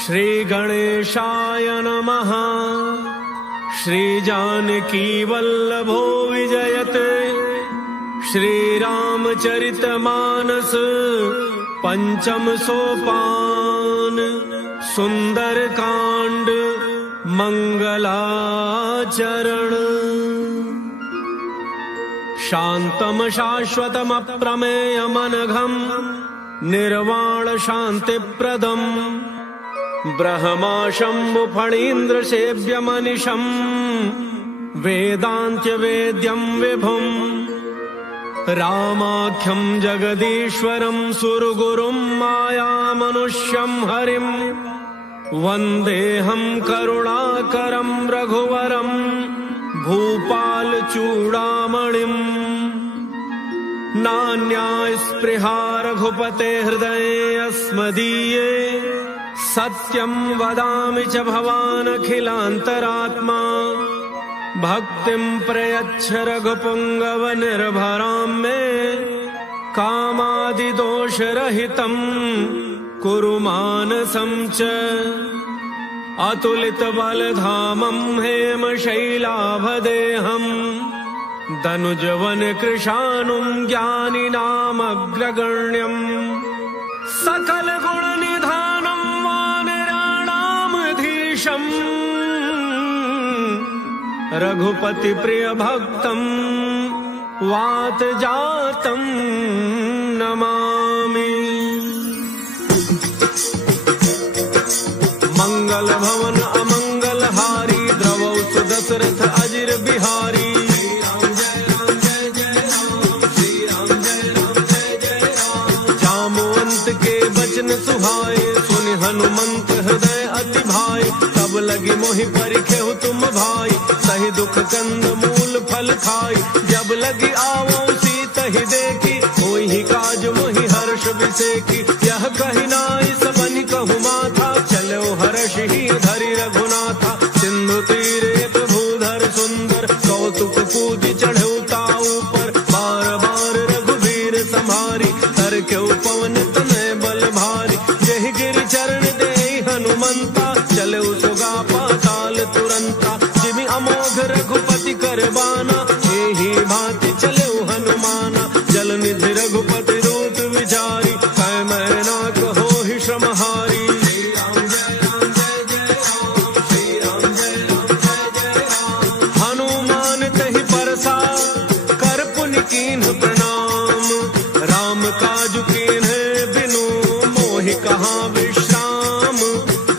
श्री गणेशाय नमः। श्री जानकी वल्लभो विजयते। श्री रामचरितमानस पंचम सोपान। सुंदर कांड मंगलाचरण। शांतम शाश्वतम अप्रमेयमनघम निर्वाण शांतिप्रदम ब्रह्मा शंभु फणीन्द्र सेव्यमनिशम वेदांत्य वेद्यम विभुम रामाख्यम जगदीश्वरम सुरगुरुम माया मनुष्यम हरिम वंदेहम करुणाकरम रघुवरम भूपाल चूड़ामणिम। नान्याय स्पृहा रघुपते हृदये अस्मदीये सत्यं वदामि च भवान् अखिलान्तरात्मा। भक्तिं प्रयच्छ रघुपुङ्गव निर्भरां मे कामादिदोषरहितं कुरु मानसं च। अतुलितबलधामं हेमशैलाभदेहं दनुजवन कृशानुं ज्ञानिनामग्रगण्यं सकल गुण निधानं वानराणामधीशं रघुपति प्रिय भक्तं वात जातं नमामि। मंगल भवन अमंगल हारी द्रवौ सुदशरथ अजिर बिहारी। सुहाए सुनि हनुमंत हृदय अति भाई। तब लगी मोहि परिखेहु तुम भाई सही दुख कंद मूल फल खाई। जब लगी आवो सीत ही देखी होई ही काज मोहि हर्ष विसेकी। यह कही नाई सबनि कहु माथा चलो हर्ष ही धरि रघुनाथा। सिंधु तीर एक भूधर सुंदर कौतुक कूदि चढ़ऊ ताऊ पर। बार बार रघुवीर संभारी हर क्यों पवन तनय बल भारी। जहि गिरि चरण दे हनुमंता चले सुगा पाताल तुरंता। जिमि अमोघ रघुपति कर बाना एहि भांति चले हनुमाना। जल निधि रघुपति रूप विचारी कै मैना कहो ही श्रमहारी। हनुमान तहि परसा कर पुनि कीन्ह प्रणाम। राम काज कीन्ह बिनु मोहि कहाँ विश्राम।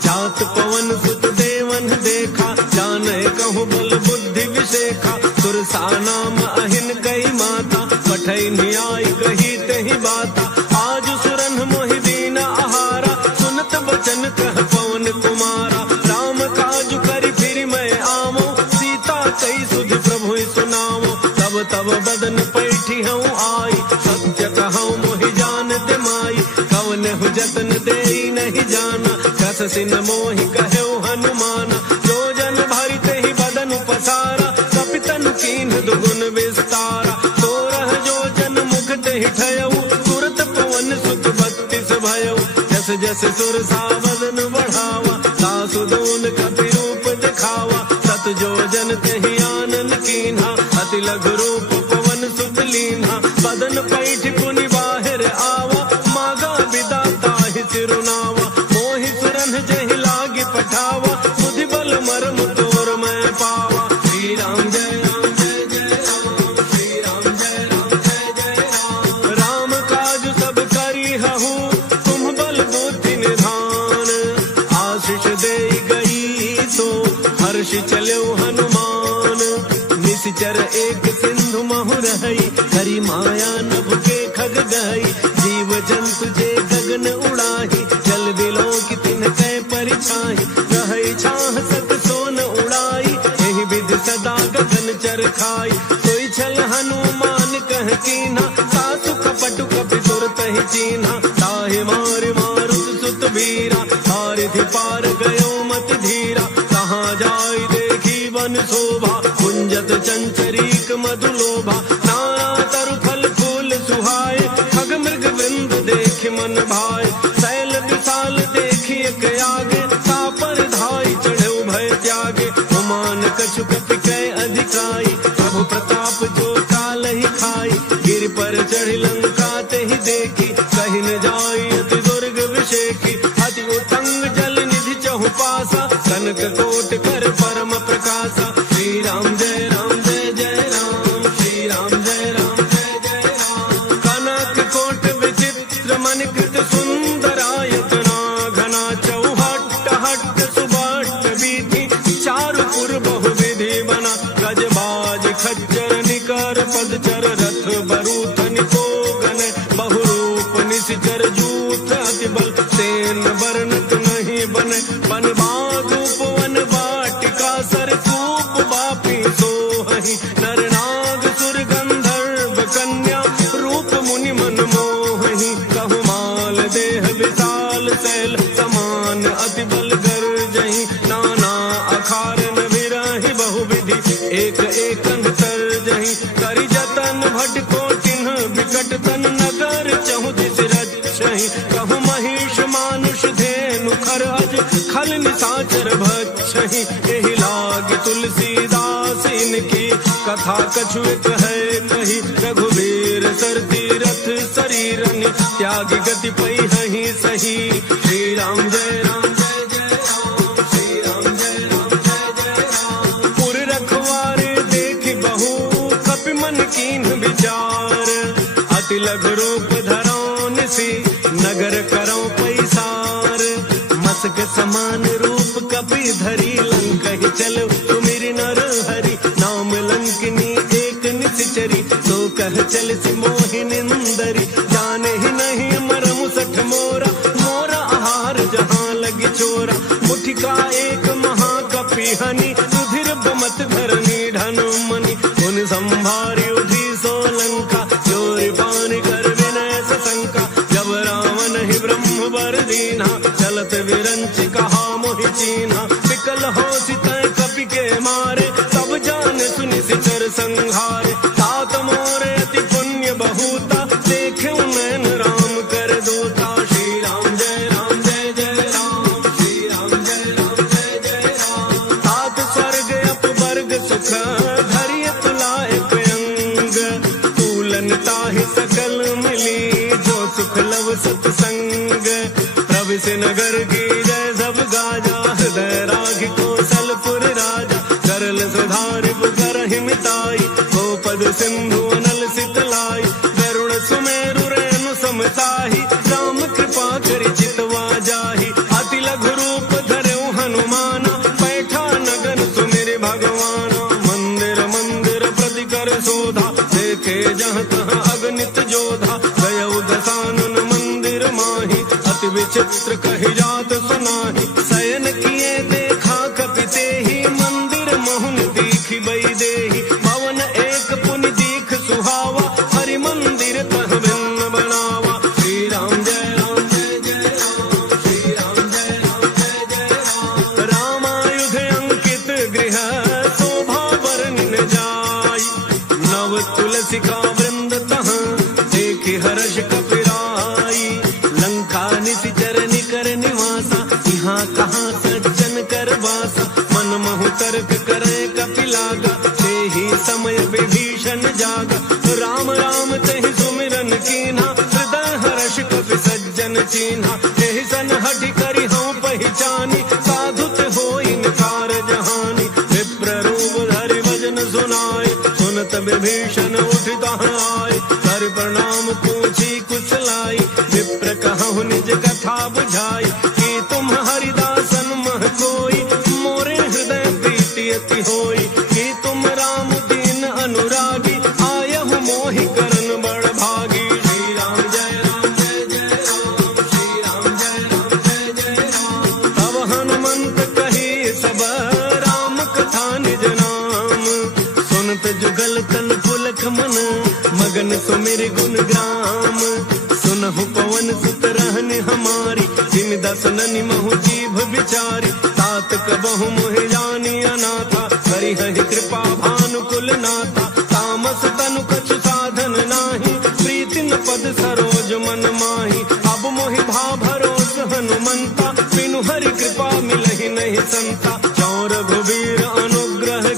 जात पवन सुत देवन देखा जाने कहूँ बल बुद्धि विशेखा। सुरसा नाम अहिन कई माता पठई न्याय कही तही बाता। आज सुरन मोहि दीन आहारा सुनत बचन कह पवन कुमारा। राम काज करि फिर मैं आवो सीता कई सुधि प्रभु सुनावो। तब तब बदन पैठी हूँ आई सत्य कहूँ मोहि जान माई। कवन हु जतन दे नहीं जाना कस सिन मोहि कहो हनुमाना। जो जन भरि तेहि बदन पसारा कपितन कीन्ह दुगुन विस्तारा। तोरह जो जन मुख तेहि ठयऊ तुरत पवन सुत बत्तीस भयऊ। जस जस सुरसा वदन बढ़ावा सासु दून कपि रूप दिखावा। सत जो जन तेहि आनन कीन्हा अति लघु रूप पवन सुत लीन्हा। बदन पैठ पुनि बाहिर आवा मागा विदाता ही सिरुनावा। मोहि सुरन जहि लागी पठावा बुद्धि बल मरम तोर मैं पावा। श्री राम जय राम जय जय राम। श्री राम जय राम जय जय राम। राम काज सब करी हहु तुम बल बुद्धि निधान। आशीष दे गई तो हर्ष चलो हनुमान। निश्चर एक सिंधु महु रही हरि माया नभ के खग गई। जीव जंतु जे गगन उड़ाही जल बिलो की तिन कै परिछाही। रही छाह सक सोन उड़ाई एहि विधि सदा गगन चर खाई। सोई छल हनुमान कह कीन्हा सासु कपटु कपि तुरत ही चीन्हा। ताहि मार मारुत सुत वीरा हारिधि पार गयो मत धीरा। कहाँ जाई देखी वन शोभा कुंजत चंचरीक मधुलोभा। नाना तरु फल फूल सुहाए खग मृग वृंद देख मन भाए। शैल विशाल देखिए के आगे कछु कपि कै अधिकाई, प्रभु प्रताप जो काल ही खाई, गिर पर चढ़ी लंका ते ही देखी, कहीं न जाई अति दुर्ग विषेकी, अति उतंग जल निधि चहु पासा, कनक कोट कर परम प्रकाशा। श्री राम जय राम जय जय राम, श्री राम जय राम जय जय राम। कनक कोट विचित्र मणिकृत सुंदरायतना, घना चौहट्ट हट्ट सुभट्ट वीथि, चारुपुर बहुविधि बना, गजबाज खच्चर निकर पदचर, रथ बरूथ निकोगन, बहुरूप निश्चर जूथ अति बल, सेन वर्णत नहीं बने, बन बाधूप वन वाटिका, सरकूप बापी सोहहि, नर नाग सुर गंधर्व कन्या, रूप मुनि मन मोहहि, कहु माल देह विशाल शैल, समान अति बल गर्जहि, नाना अखारन विरहि बहुविधि, एक एक तर्जहि, करि जतन भटको तिन्ह विकट तन, नगर चहु दिस रक्षहि, कहु महिष मानुष धेनु खर अज, खल निशाचर भक्षहि, एहि लागी तुलसीदास इनकी, कथा कछु एक है कही, रघुवीर सर तीरथ शरीरनि, त्यागी गति पहिहि सही। श्री राम जय राम जय जय राम, श्री राम जय राम जय जय राम। पुर रखवारे देखि बहु, कपि मन कीन्ह विचार, अति लघु रूप धरौ निसि, नगर करौ पैसार, मसक समान रूप कपि धरी, लंकहि चलो तुमिरि नर हरि, नाम लंकिनी एक निश्चरी, तो कह चल सि मोहि निंदरी, जाने ही नहीं मरमु सठ मोरा, मोरा आहार जहाँ लगी चोरा, मुठिका एक महाकपि हनि, सुधीर बमत धरनी ढन मनि, उन संभारी उठी सोलंका, चोरी पान कर विनय सशंका, जब रावण ही ब्रह्म वर दीना, चलत विरंच कहा मोहि चीन्हा, विकल हो सितय कपि के मारे, सब जान सुनि सिचर संहारे, तात मोरे अति पुण्य बहुता, देखे नैन राम कर दूता। श्री राम जय राम जय जय राम, श्री राम जय राम जय जय राम। तात स्वर्ग अपवर्ग सुख, धरिय तुलाए अंग, तूलन ताहि सकल मिली, जो सुख लव सत्संग, प्रविश नगर की जय सब गाजा, हृदय राग कौशलपुर राजा, सरल सुधारि करहि मिताई, गोपद सिंधु अनल सितलाई, गरुड़ सुमेरु रेणु समताहि, राम कृपा करि चितवा जाहि, अति लघु रूप धरऊ हनुमाना, बैठा नगन सुमिरि भगवाना, मंदिर मंदिर प्रति कर शोधा, देखे जहाँ तहाँ अगणित जोधा, गयउ दसानन मंदिर माहि, अति विचित्र कहि जात सुनाहि, शयन किए देखा कपि तेहि, मंदिर मोहन दीखि बई देहि, भवन एक पुनि दीख सुहावा, हरि मंदिर तह भिन्न बनावा। श्री राम जय राम जय जय राम, श्री राम जय राम जय जय राम। रामायुध अंकित गृह, शोभा बरन जाई, नव तुलसी का वृंद तह, देखि हर्ष कपिराई, लंका निशिचर निकर निवासा, यहाँ कहाँ सज्जन कर बासा, मन महु तर्क करे कपि लागा, तेहि समय विभीषण जागा, राम राम तेहि सुमिरन कीन्हा, हृदय हर्ष कपि सज्जन चीन्हा, एहि सन हठि करि हऊँ पहिचानी, साधुत होई निकार जहानी, विप्र रूप धरि भजन सुनाए, सुनत विभीषण उठ तहाँ आए, कर प्रणाम पूछी कुशलाई, विप्र कहु निज कथा बुझाई, कि तुम हरिदासन मह कोई, मोरे हृदय प्रीति अति होई, कि तुम राम दीन अनुरागी, आयहु मोहि करन बड़ भागी। श्री राम जय राम जय जय राम, श्री राम जय राम जय जय राम। तब हनुमंत कही सब राम कथा निज नाम, सुनत जुगल तन पुलक मन, मगन सुमिर गुण ग्राम, सुनहु पवन सुत रहनि हमारी, जिन दसननि महु जीभ विचारी, तात कबहु मोहि जानी अनाथा, करिहहि कृपा भानुकुल नाथा, तामस तनु कछु साधन नाही, प्रीति न पद सरोज मन माही, अब मोहि भा भरोस हनुमंता, बिनु हरि कृपा मिलहि नहीं संता, चौर घुबीर अनुग्रह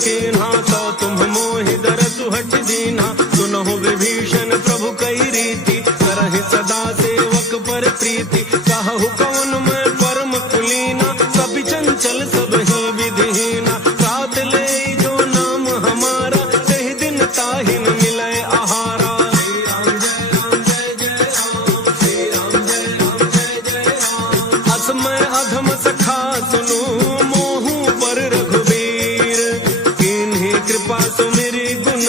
विभीषण प्रभु कई रीति, करहि सदा सेवक पर प्रीति। कहु कवन मैं परम कुलीना, कपि चंचल सब ही विधिहीना। साथ ले जो नाम हमारा, तहि दिन ताहि न मिलै आहारा। श्री राम जय राम जय जय राम, श्री राम जय राम जय जय राम। असमय अधम सखा सुनो, मोहु पर रघुबीर। किन्हीं कृपा सुमिरि गुण,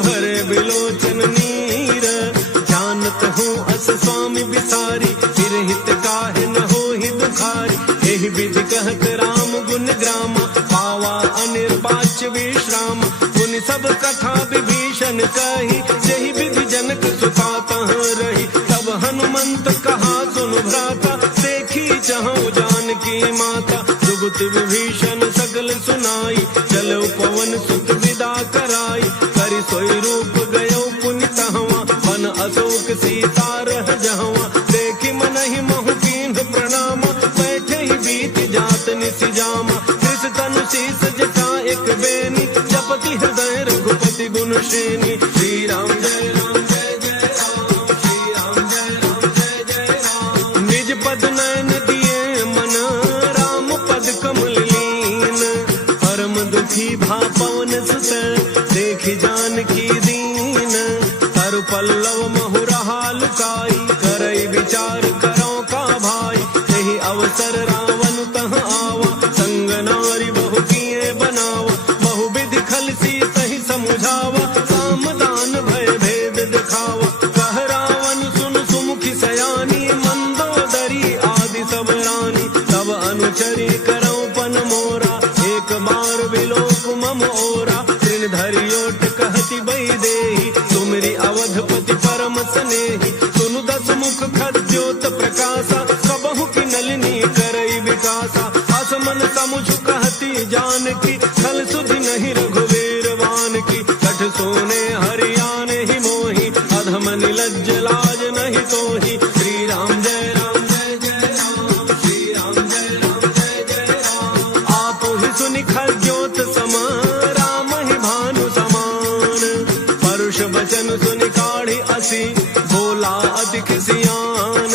भरे बिलोचन नीर। जानत हूँ अस स्वामी बिसारी, फिर हित काहे न होहि दुखारी। एहि विधि कहत राम गुण ग्रामा, पावा अनिर्वाच्य विश्राम। पुनि सब कथा विभीषण कही, जहि विधि जनक सुता तह रही। तब हनुमंत कहा सुन भ्राता, देखी चहु जानकी माता। जुगुत विभीषण सकल सुनाई, चलऊ पवन सुत विदा कराई। करि सोई रूप गयो पुनि तहवा, बन अशोक सीता रह जहवा। देखि मनहि महु कीन्ह प्रणामा, बैठे ही बीत जात निसि जामा। कृष तनु शीस जटा एक बेनी, जपति हृदय रघुपति गुण श्रेणी। श्री राम जय राम जय जय राम, श्री राम जय राम जय जय राम। निज पद नयन दिए मन, राम पद कमल लीन। परम दुखी भा पवन सुत, देखि जानकी दीन। तरु पल्लव महु रहा लुकाई, करई विचार करो का भाई। यही अवसर रावण तह आवा, संग नारी बहु किए बनावा। बहु विधि खल सी सही समुझावा, काम दान भय भेद दिखावा। कह रावण सुन सुमुखी सयानी, मंदोदरी आदि सब रानी। तब अनुचरी करौ पन मोरा, एक बार विलोक मम ओरा। तृण धरियोट कहति बई देहि, तुमरी अवधपति परम स्नेही। सुनु दस मुख खद्योत प्रकाशा, कबहु की नलिनी करई विकासा। असमन समुझ कहती जानकी, खल सुधि नहीं रघुवीर वान की। कठ सोने हरियाण ही मोही, अधम निलज्ज लाज नहीं तोही। श्री राम जय राम जय जय राम, श्री राम जय राम जय जय राम। आप ही सुनि खद्योत सम, राम ही भानु समान। परुष वचन सुनि काढ़ी असी, बोला अधिक सियान।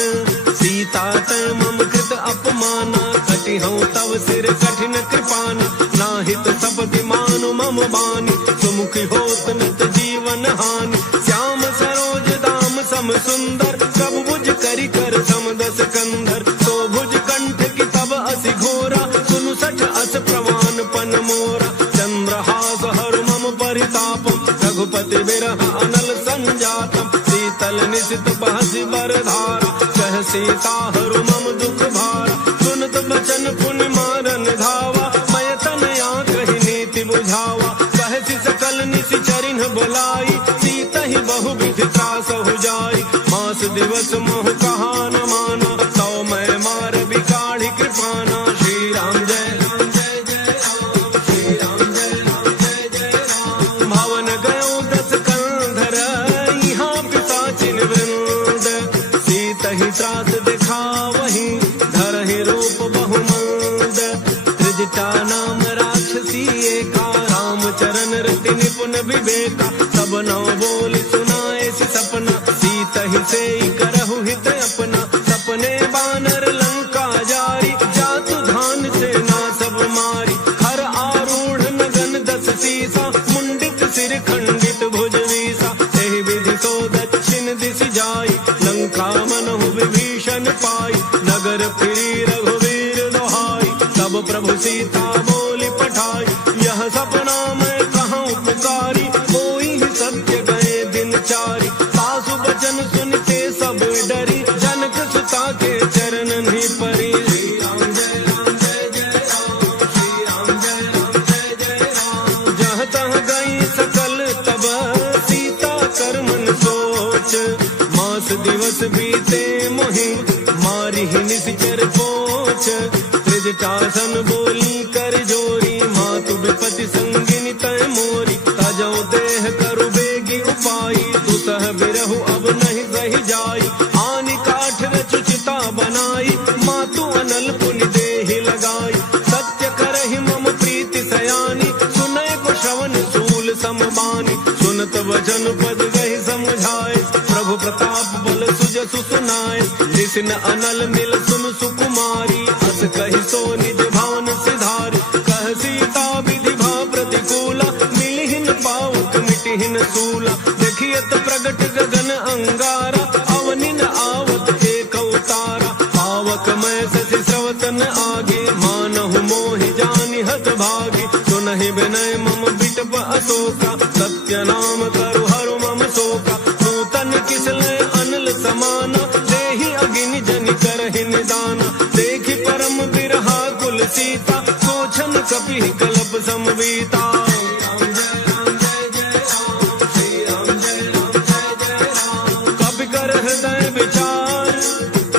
सीता तै मम कृत अपमाना, कटि हूँ तव सिर कठिन कृपाना। नाहित सपति मानु मम बानी, सुमुखी होत नित जीवन हानि। श्याम सरोज दाम सम सुंदर, कब भुज करि कर सम दस कंधर। सो भुज कंठ की तब असि घोरा, सुनु सठ अस प्रवान पन मोरा। चंद्रहास हर मम परितापम, रघुपति बिरह अनल संजातम। शीतल निशित बहसि बरधारा, कह सीता हरु मम दुख भारा। सुनत बचन पुनि मारन धावा, मैं तनया कहि नीति बुझावा। कहसि सकल निशि चरिन्ह बोलाई, सीता ही बहु विधि त्रासहु जाई। मास दिवस मोह कहा न माना, तौ मैं मार बिकाढ़ी कृपाना। श्री राम जय राम जय जय राम, श्री राम जय राम जय जय राम। भवन गयो दस कंधर, यहाँ पिशाचिन वृंद। सीत ही त्रास दिखावहि, धरहि रूप बहुमंद। त्रिजटा नाम राक्षसी एका, राम चरण रति निपुण विवेका। सब नौ बोल सुनाए सि सपना, सीत ही सेई करहु हित अपना। सपने बानर लंका जारी, जातु धान से ना सब मारी। हर आरूढ़ नगन दस सीसा, मुंडित सिर खंडित भुज वीसा। एहि विधि सो दक्षिण दिश जाई, लंका मनहु विभीषण पाई। नगर फिरी रघुवीर दोहाई, तब प्रभु सीता बोली पठाई। यह सपना मैं कहूँ पुकारी, कोई ही सत्य गए दिन चारी। सासु बचन सुनते सब डरी, जनक सुता के चरण नहीं परी। श्री राम जय राम जय जय राम, श्री राम जय राम जय जय राम। जहाँ तहाँ गई सकल तब, सीता कर मन सोच। मास दिवस बीते मोहि, मारी ही निश्चर पोच। त्रिजटासन बोली कर जोरी, मातु विपति संगिनी तय मोरी। तजौ देह करु बेगी उपाई, दुसह बिरहु अब नहीं सही जाई। आनि काठ रचु चिता बनाई, मातु अनल पुनि देहि लगाई। सत्य करहि मम प्रीति सयानी, सुनय को श्रवण सूल समबानी। सुनत वचन पद गहि सम बिसिन अनल मिल सुन सुकुमारी, अस कहि सो निज भान सिधारी। कह सीता विधि भा प्रतिकूला, मिलिहिन पावक मिटिहिन सूला। देखियत प्रगट गगन अंगारा, अवनिन आवत एक अवतारा। पावक मैं शशि स्रवतन आगे, मानहु मोहि जानि हत भागी। सुनहि विनय मम बिटप अशोका, सत्य नाम करु हरु मम शोका। नूतन किसलय अनल समाना, देहि अगिनि जनि करहि निदाना। देखि परम बिरहा कुल सीता, सोचन कपि कलप समवीता। कपि कर हृदय विचार,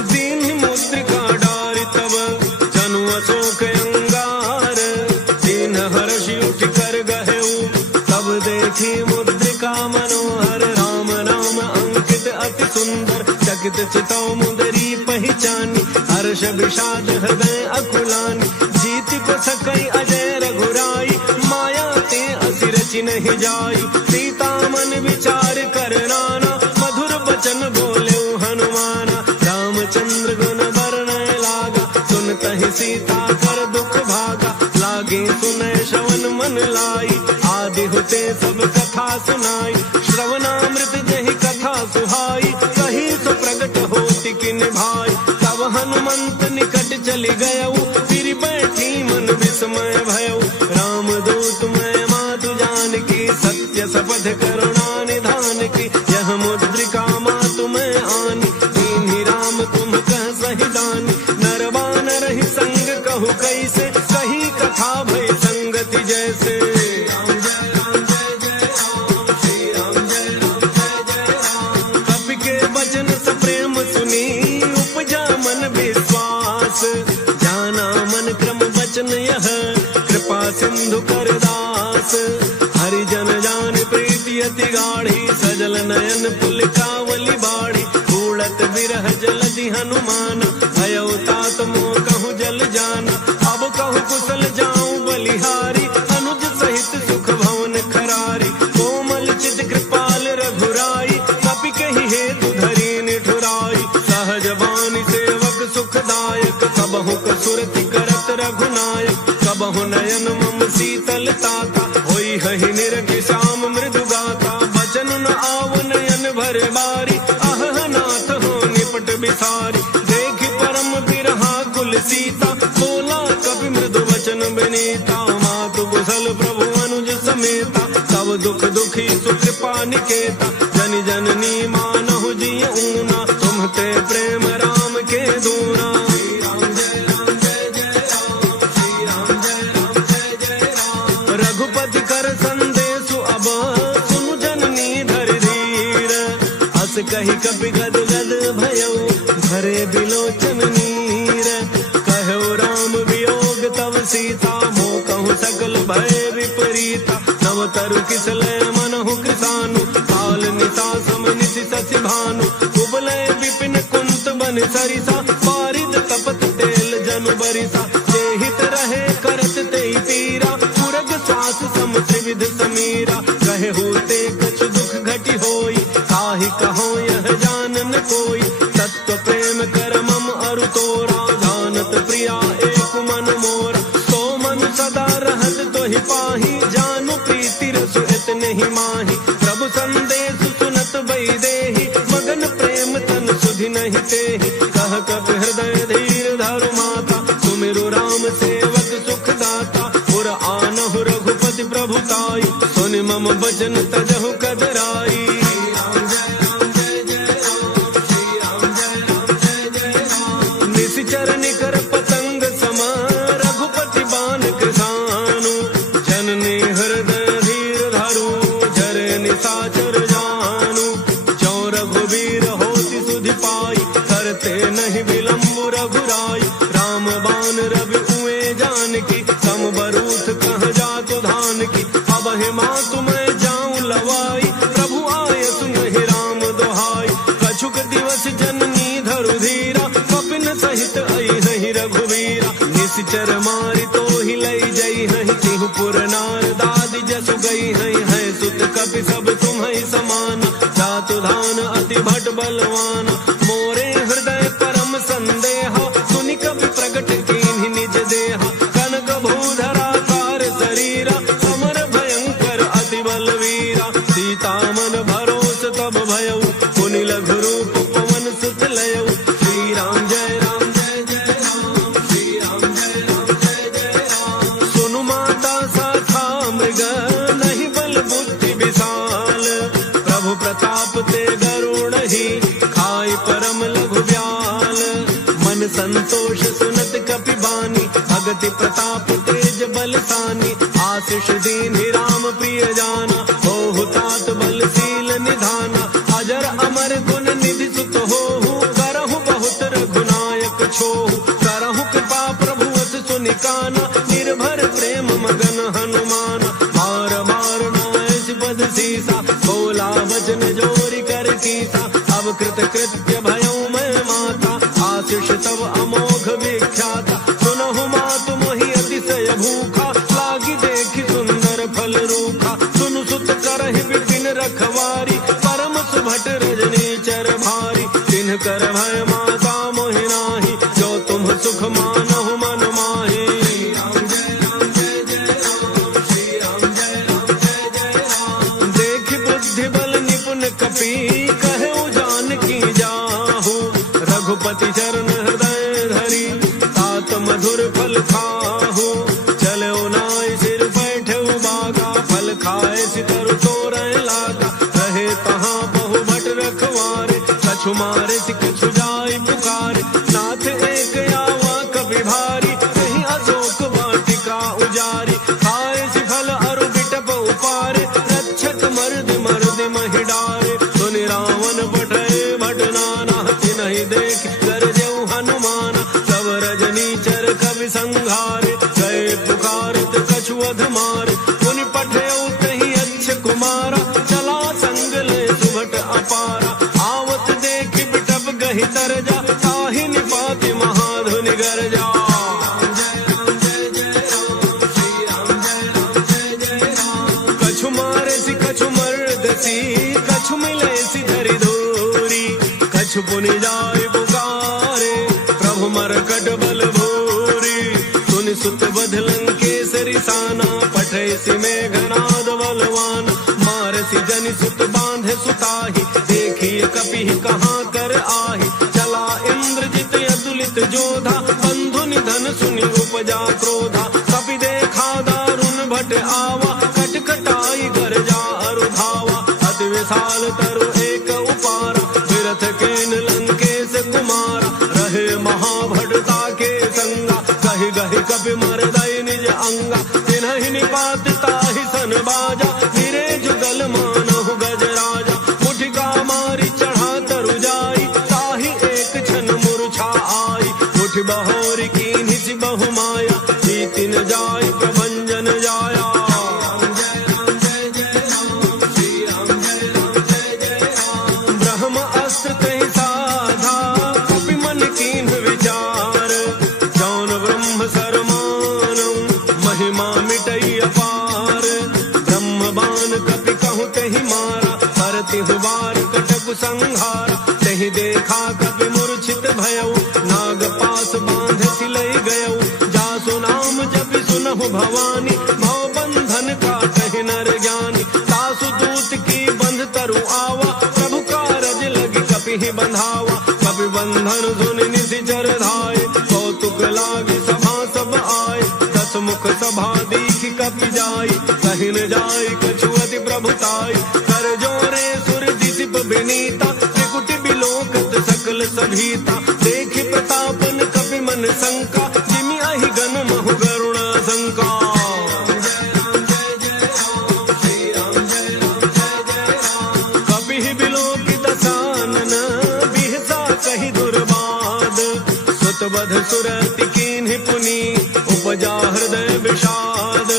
दीन्हि मुद्रिका डारि तब। जनु अशोक अंगार, दीन हर्षि उठ कर गहेउ। तब देखी मुद्रिका मनोहर, राम नाम अंकित अति सुंदर। चकित चितौ मुदरी पहचानी, हर्ष विषाद हृदय अकुलानी। जीत को सकई अजय रघुराई, माया ते असि रचि नहीं जाई। सीता मन विचार कर नाना, मधुर बचन बोले हनुमाना। रामचंद्र गुण वर्णय लागा, सुनतहि सीता कर दुख भागा। लागे सुनय श्रवण मन लाई, आदि होते सब कथा सुनाई। श्रवणामृत जहि कथा सुहाई, कही सो प्रगट होति किन भाई। तब हनुमंत निकट चली गयऊ, फिर बैठी मन विस्मय भयऊ। राम दूत मैं मातु जानकी, सत्य शपथ करुणा निधान की। यह मुद्रिका मातु मैं आनी, दीन्हि राम तुम कह सहि दानी। नरवानर ही संग कहु कैसे, कही कथा भय संगति जैसे। कपि के वचन सप्रेम सुनी, उपजा मन विश्वास। जाना मन क्रम वचन यह, कृपा सिंधु कर दास। हरिजन जान प्रीति अति गाढ़ी, सजल नयन पुलिकावली बाढ़ी। उड़त बिरह जलधि हनुमान, भयउ तात मोह कहूँ जल जाना। अब कहूँ कुशल जाऊं बलिहारी, अनुज सहित सुख भवन खरारी। कोमल चित कृपाल रघुराई, कपि कहि हेतु धरि निठुराई। सहज बानी सेवक सुखदायक, कबहु कसुरति करत रघुनायक। कबहु नयन मम शीतल ताता, होई हहि निरखि श्याम मृदु गाता। बचन न आव नयन भर बारी, अह नाथ हो निपट बिसारी। देखि परम बिरहा कुल सीता, बोला कपि मृदु वचन विनीता। मातु कुशल प्रभु अनुज समेता, सब दुख दुखी सुकृपा निकेता। जन जननी मानहु जिय ऊना, तुम्हते प्रेम राम के दूना। रघुपति कर संदेशु अब, सुनु जननी धर धीर। अस कहि कपि गद गद भयउ, भरे बिलोचन नीर। कहु राम वियोग तव सीता, मोह कहु सकल भय विपरीता। नव तरु किसलय मनहु कृसानु, काल निशा सम निशि शशि भानु। कुबलय विपिन कुंत बन सरिसा, पारिद तपत तेल जनु बरिसा। जेहित रहे करत तेहि पीरा, पुरग श्वास सम त्रिविध समीरा। कहे होते कछु दुख घटि होई, काहि कहो यह जानन कोई। तत्व प्रेम कर मम अरु तोरा, जानत प्रिया एक मन मोरा। तो मन सदा रहत तोहि पाही, जानु प्रीति रसु इतने ही माही। प्रभु संदेश सुनत वैदेही, मगन प्रेम तन सुधि नहीं तेहि। कह कपि हृदय धीर धरु माता, सुमिरु राम सेवक सुख दाता। पुर आनहु रघुपति प्रभुताई, सुनि मम वचन तजहु कदराई। निशिचर निकर पतंग सम, रघुपति बान कृसानु। जननी हृदय धीर धरु, जरे निशाचर जानु। जो रघुवीर होति सुधि पाई, करते नहीं विलम्ब रघुराई। राम बान रवि कुएं जानकी, सम बरूथ कह जातु धान की। अब हे मातु मैं जाऊं लवाई, प्रभु आय सुनहि राम दोहाई। कछुक दिवस जननी धरु धीरा, कपिन सहित आई नहीं रघुवीरा। निशिचर मारि तो ही लई जई हहि, तिहु पुर नार दादि जसु गई हई। है सुत कपि सब तुम्हि समान, जातु धान अति भट बलवान। मोरे हृदय परम पुनि लघु रूप पवन सुत लयो। श्री राम जय राम जय जय राम, श्री राम जय राम जय जय राम। सुनु माता साखा मृग, नहीं बल बुद्धि विशाल, प्रभु प्रताप ते गरुण ही, खाई परम लघु ब्याल। मन संतोष सुनत कपि बानी, भगति प्रताप तेज बलसानी। आशीष दीन्हि राम प्रिय जाना, होहु तात बलशील निधाना। अजर अमर गुण निधि सुत होहु, करहु बहुत रघुनायक छोहु। करहु कृपा प्रभु अस सुनिकाना, निर्भर प्रेम मगन हनुमाना। बार बार नायस पद सीसा, बोला वचन जोरि कर कीसा। अब कृत कृत्य भयउ मैं माता, आशीष तब अमोघ विख्याता। सुनहु मातु मोहि अतिशय भूखा, लागी देखि सुंदर फल रूखा। सुनु सुत करहि विपिन रखवारी, परम सुभट रजनी चर भारी। तिन्ह कर भय माता मोहि नाही, जो तुम सुख मानहु मन माही। श्री राम जय राम जय जय राम, श्री राम जय राम जय जय राम। देखि बुद्धि बल निपुण कपि, कहु जानकी जाहु। रघुपति चरण हृदय धरी, तात मधुर फल खाहु। चलो नाय सिर बैठऊ बागा, फल खाए सितर तोरय लागा। रहे तहाँ बहु भट रखवारे, कछु मारे कछु जाय पुकारे। नाथ एक आवा कपि भारी, कहीं अशोक वाटिका उजारी। खाए सि फल अरु बिटप उपारे, रक्षक मर्द मर्द महि डारे। सुनि रावण पठय भट नाना, तिन्हि देख गरजऊ हनुमाना। तब रजनी चर कवि संघारे, गए पुकारत कछु अध मारे। पुनि पठयऊ तहि अच्छ कुमारा, चला संग ले सुभट अपारा। आवत देखि बिटप गहि तरजा, ताहि निपाति महाधुनि गरजा। कछु मारे सि कछु मर्दसी, कछु मिले सि धरि धूरी। कछु पुनि जाय पुकारे, प्रभु मरकट बल भूरी। सुनि सुत बध लंकेसरि साना, पठय सि मेघनाद बलवान। मारसि जनि सुत बांधे सुताहि, देखिए कपि कहाँ कर आहि। चला इंद्रजित अतुलित जोधा, बंधु निधन सुनि उपजा क्रोधा। कपि देखा दारुण भट आवा, कटकटाई गरजा अरु धावा। अति विशाल तरु एक उपारा, विरथ केन लंकेश कुमारा। रहे महाभटता के संगा, कहि गहि कपि मरदय निज अंगा। तिन्हि निपात ताहि सन बाजा, फिरे जुगल मानहु गजराजा। मुठिका मारी चढ़ा तरु जाई, ताहि एक क्षण मूर्छा आई। उठ बहोरी कीन्हि सि बहु माया, जीतिन जाय प्रभंजन जाया। ब्रह्म अस्त्र कहि साधा, कपि मन कीन्ह विचार। जौन ब्रह्म सरमानऊ, महिमा मिटई अपार। ब्रह्म बाण कपि कहु तहि मारा, परतिहु बार कटकु संहारा। तहि देखा कपि मूर्छित भयऊ, नाग पास बांध सिलई गयऊ। जासु नाम जपि सुनहु भवानी, भव बंधन काटहि नर ज्ञानी। तासु दूत की बंध तरु आवा, प्रभु कारज लगी कपि बंधावा। कपि बंधन सुनि निशिचर धाये, कौतुक लागी सभा सब आए। दस मुख सभा दीखि कपि जाई, कहि न जाय कछु अति प्रभुताई। कर जोरे सुर दिसिप विनीता, त्रिकुटि बिलोकत सकल सभीता। देखि प्रतापन कपि मन शंका, जिमि अहि गन महु गरुणा शंका। कपि बिलोकि दसानन, बिहसा कहि दुर्बाद। सुत बध सुरति कीन्हि पुनि, उपजा हृदय विषाद।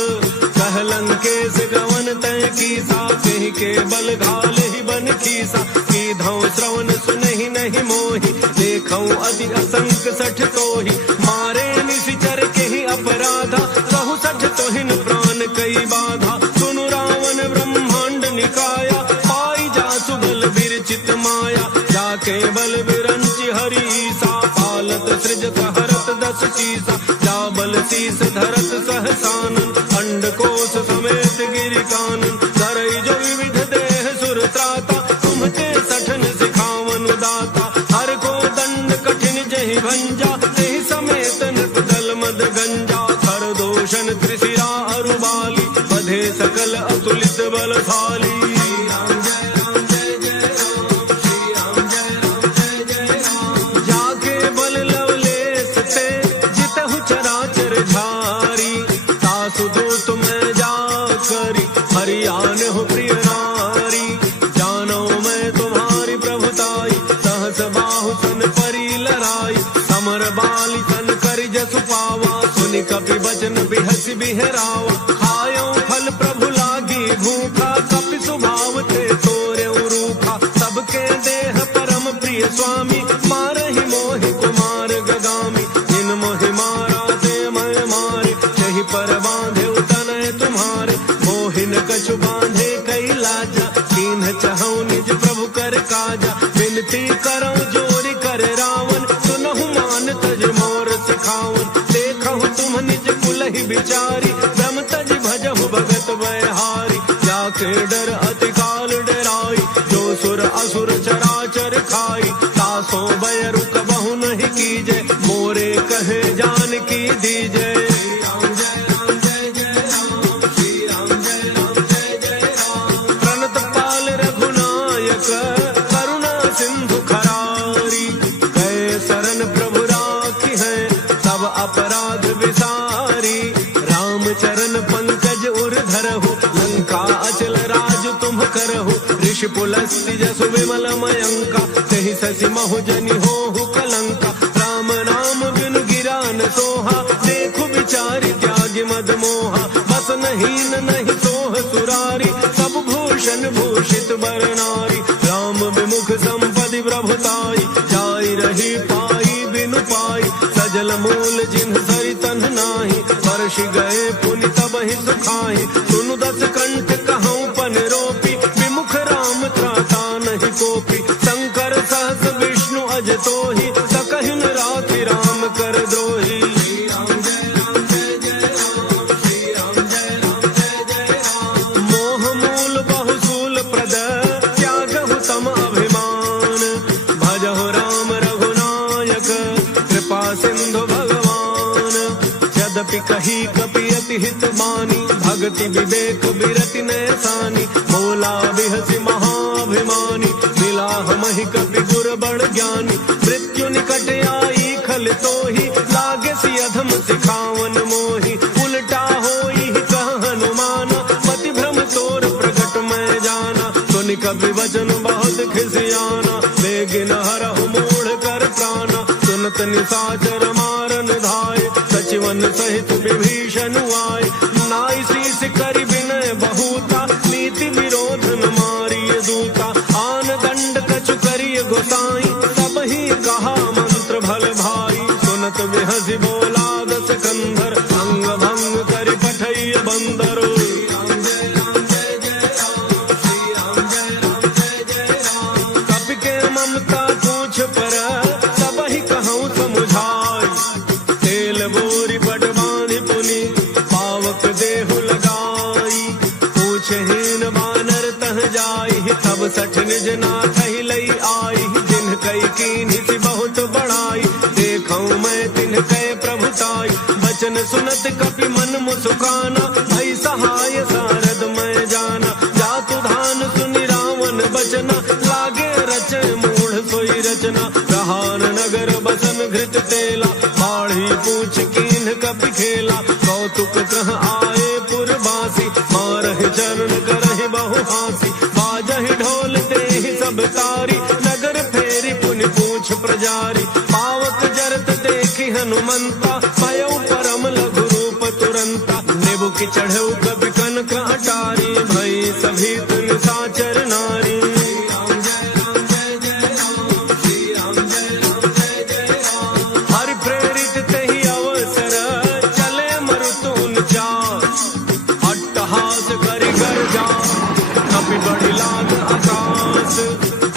कह लंकेश गवन तय कीसा, कहि के बल घाल ही बन खीसा। कीधौ श्रवण सुनहि नहीं मोहि, देखौ अति असंक सठ तोहि। मारे निशिचर केहि अपराधा, कहु सठ तोहिन प्राण कई बाधा। सुनु रावण ब्रह्मांड निकाया, पाई जासु बल विरचित माया। जाके बल विरंचि हरीसा, पालत सृजत हरत दस शीसा। जा बल शीस धरत सहसानन, अंडकोश समेत गिरि कानन। करई जो विविध देह सुर त्राता, तुमते सठन सिख दाता, हर को दंड कठिन जहि भंजा, तेहि समेत नृप दल मद गंजा, खर दोषण त्रिशिरा अरुबाली, बधे सकल अतुलित बलशाली। जाके बल लवलेश ते जितहु चराचर झारी, तासु दूत में जा करी हरियान हो प्रिय नारी, जानो मैं तुम्हारी प्रभुताई, सहस बाहु सन परी लड़ाई, समर बाली सन करि जसु पावा, सुनि कपि बचन बिहसि बिहरावा, खायो फल प्रभु लागी भूखा, कपि स्वभाव ते तोरे रूखा, सबके देह परम प्रिय स्वामी, मारहि मोहि कुमार गगामी, जिन मोहि मारा ते मैं मारे, यही पर बांधे तनय तुम्हारे, मोहिन कछु बांधे कई लाजा, कीन्ह चहु निज प्रभु कर काजा, विनती करौ जोरि कर रावण, सुनहु मान तज मोर सिखावन, देखहु तुम निज कुलहि बिचारी, ब्रह्म तज भजहु भगत बयहारी, जाके डर अति काल डराई, जो सुर असुर चराचर खाई, तासो बयरु कबहु नहीं कीजे, मोरे कहे जानकी दीजे। प्रणत पाल रघुनायक करुणा सिंधु खरारी, गए शरण प्रभु राखी है सब अपराध विसारी, राम चरण पंकज उर धरहु, लंका अचल राज तुम करहु, ऋषि पुलस्त्य जसु विमल मयंका, तेहि शशि महु जनि होहु कलंका, राम नाम बिनु गिरा न सोहा, देखु विचारि त्यागि मद मोहा, बस नहीं नहीं सोह सुरारी, सब भूषण भूषित बर नारी, राम विमुख संपदि प्रभुताई, जाई रही पाई बिनु पाई, सजल मूल जिन्ह सरि तन्ह नाही, वर्ष गए पुनि तबहि सुखाहि, सुनु दस कंठ कहूँ पन रोपी, विमुख राम त्राता नहीं कोपी, शंकर सहस विष्णु अज तोहि, सकहिन राखि राम कर द्रोही। मोह मूल बहुसूल प्रद त्यागहु तम अभिमान, भजहु राम रघुनायक कृपा सिंधु भगवान, यद्यपि कही कपि अति हित बानी, भक्ति विवेक बिरति नैसानी, भोला बिहसि महाभिमानी, मिला हमहि कपि गुर बड़ ज्ञानी, मृत्यु निकट आई खल तोहि, लागे सि अधम सिखावन मोहि, उल्टा होई कह हनुमान, मति भ्रम तोर प्रगट मैं जाना, सुनि कपि वचन बहुत खिसियाना, बेगिन हरहु मूढ़ कर प्राणा, सुनत निशाचर मारन धाय, सचिवन सहित विभीषण आए, नाई शीस करि विनय बहुता, नीति विरोध न मारिय दूता, आन दंड कछु करिय गोसाई, तब ही कहा मंत्र भल भाई, सुनत बिहसि बोला दस कंधर, अंग भंग करि पठैय बंदर। कपि के ममता पूछ पर तब ही कहूँ समुझाई, तेल बोरी बड़ बांधि पुनि पावक देहु लगाई, पूछहीन बानर तह जाई, तब सठ निज नाथ ही लई आई, जिन कई कीन्हि बहुत बड़ाई, देखऊँ मैं तिन्ह कै प्रभुताई, बचन सुनत कपि मन मुसुकाना, भई सहाय सारद मैं जाना, जातु धान सुनि रावण बचना, लागे रचे मूढ़ सोई रचना, रहान नगर बसन घृत तेला, बाढ़ी पूछ कीन्ह कपि खेला, कौतुक कह आए पुरवासी, मारहि चरण करहि बहु हासी, बाजहि ढोल देहि सब तारी, नगर फेरी पुनि पूछ प्रजारी, पावक जरत देखि हनुमंता, पयौ परम लघु रूप तुरंता, नेबु की चढ़ऊ कपि कनक अटारी, भई सभी तुम साचर नारी। हरि प्रेरित तेहि अवसर, चले मरुतुन चार, अट्टहास करि गर्जा, कपि बढ़ि लाग आकाश,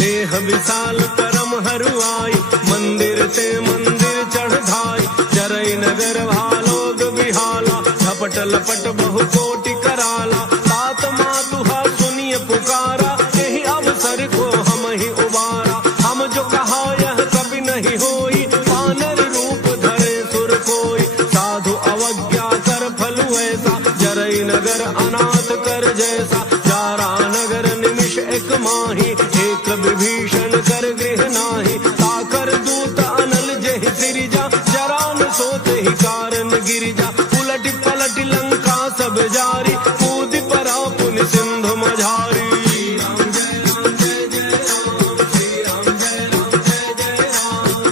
देह विशाल परम हरुआई, मंदिर ते मंदिर चढ़ धाई, जरई नगर भालोग बिहाला, झपट लपट बहु कोटि कराला, तात मातुहा सुनिय पुकारा, यही अवसर को हम ही उबारा, हम जो जो कहा यह कभी नहीं होई, वानर रूप धरे सुर कोई। साधु अवज्ञा कर फल ऐसा, जरई नगर अनाथ कर जैसा। जारा नगर निमिष एक माही, एक विभीषण कर गृह नाही। ताकर दूत अनल जहि सिरिजा, जरा न सोते ही कारण गिरिजा। उलट पलट लंका सब जारी, कूद परा पुनि सिंधु मझारी।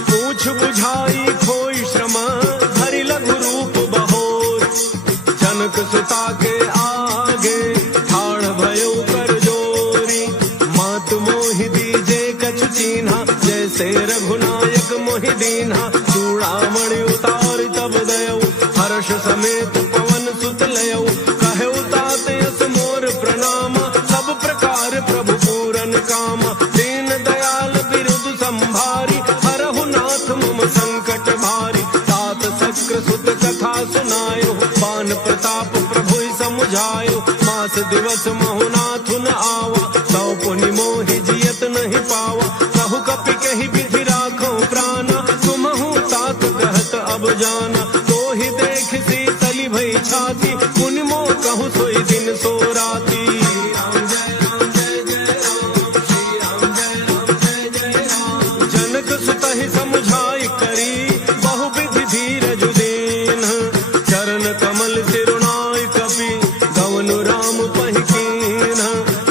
पूछ बुझाई खोई श्रम, हरि लघु रूप बहोर। जनक सुता के आगे, ठाड़ भयो कर जोरी। मात मोहि दीजे कछु चीन्हा, जैसे रघुनायक मोहि दीन्हा। चूड़ामणि उतार तब दयऊ, हर्ष समेत पवन सुत लयऊ। कहे तात यस मोर प्रणाम, सब प्रकार प्रभु पूरन काम। दीन दयाल बिरुद संभारी, हरहु नाथ मम संकट भारी। तात शक्र सुत कथा सुनायो, बान प्रताप प्रभु समुझायो। मास दिवस महु नाथ न आवा, सौ पुनि मोहि जियत नहीं पावा। कहु कपि कहि विधि राखो प्राणा, तुमहु तात कहत अब जाना। तो ही देख शीतली भई छाती, पुनि मोह कहूँ सोई दिन सो राती। जनक सुत ही समझाई करी, बहु विधि धीरज दीन। चरण कमल सिरुनाई कपि, गवनु राम पहिकीन।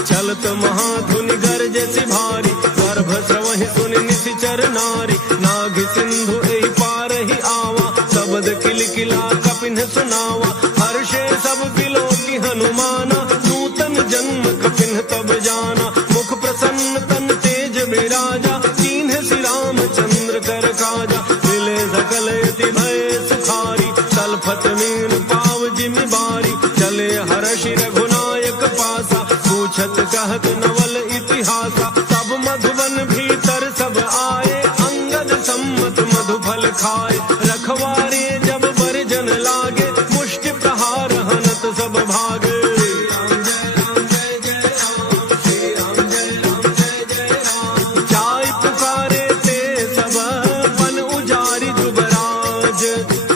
चलत महाधुनि गरजसि भारी, गर्भ स्रवहि सुनि निशिचर नारी। नाग सिंधु एहि पार ही आवा, शब्द किलकिला कपिन सुनावा। हर्षे सब बिलो की हनुमाना, नूतन जन्म कपिन तब जाना। मुख प्रसन्न तन तेज विराजा, कीन्ह श्री रामचंद्र कर काजा। मिले सकल यति भय सुखारी, तलफत मीन पाव जिमि बारी। चले हर्षि रघुनायक पासा, पूछत कहत नवल इतिहासा। तब मधुबन भीतर सब आए, अंगद सम्मत मधुफल खाए। रखवारे जब बरजन लागे, मुष्टि प्रहार हनत सब भागे। जाय पुकारे ते सब, बन उजारी जुबराज।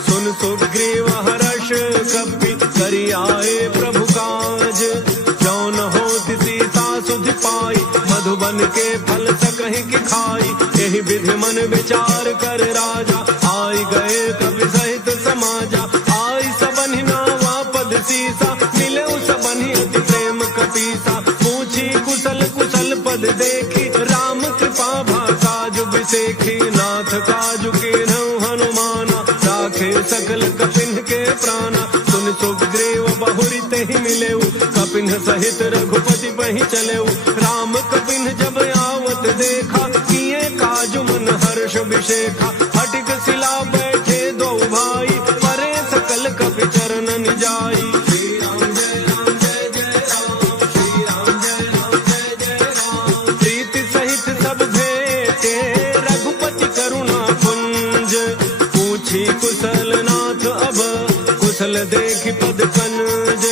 सुन सुग्रीव हर्ष कपि, करि आए प्रभु काज। जौन होत सीता सुध पाई, मधुबन के फल सकहि की खाई। यही विधि मन विचार कर राजा, आई गए कवि सहित समाजा। आई सबनि नावा पद सीसा, मिले सबनि अति प्रेम कपीसा। पूछी कुशल कुशल पद देखी, राम कृपा भाकाज बिसेखी। नाथ काजु के हनुमाना, राखे सकल कपिन के प्राणा। सुन सुग्रीव बहुरी तेहि मिलेऊ, कपिन सहित रघुपति बहि चलेऊ। राम कपिन जब आवत देखा, किए काजु मन हर्ष विशेखा। हटिक सिला बैठे दो भाई, परे सकल कपि चरणन जाई। श्री राम जय राम जय जय राम, श्री राम जय राम जय जय राम। प्रीति सहित सब भेटे, रघुपति करुणा पुंज। पूछी कुशल नाथ अब, कुशल देखि पद कनज।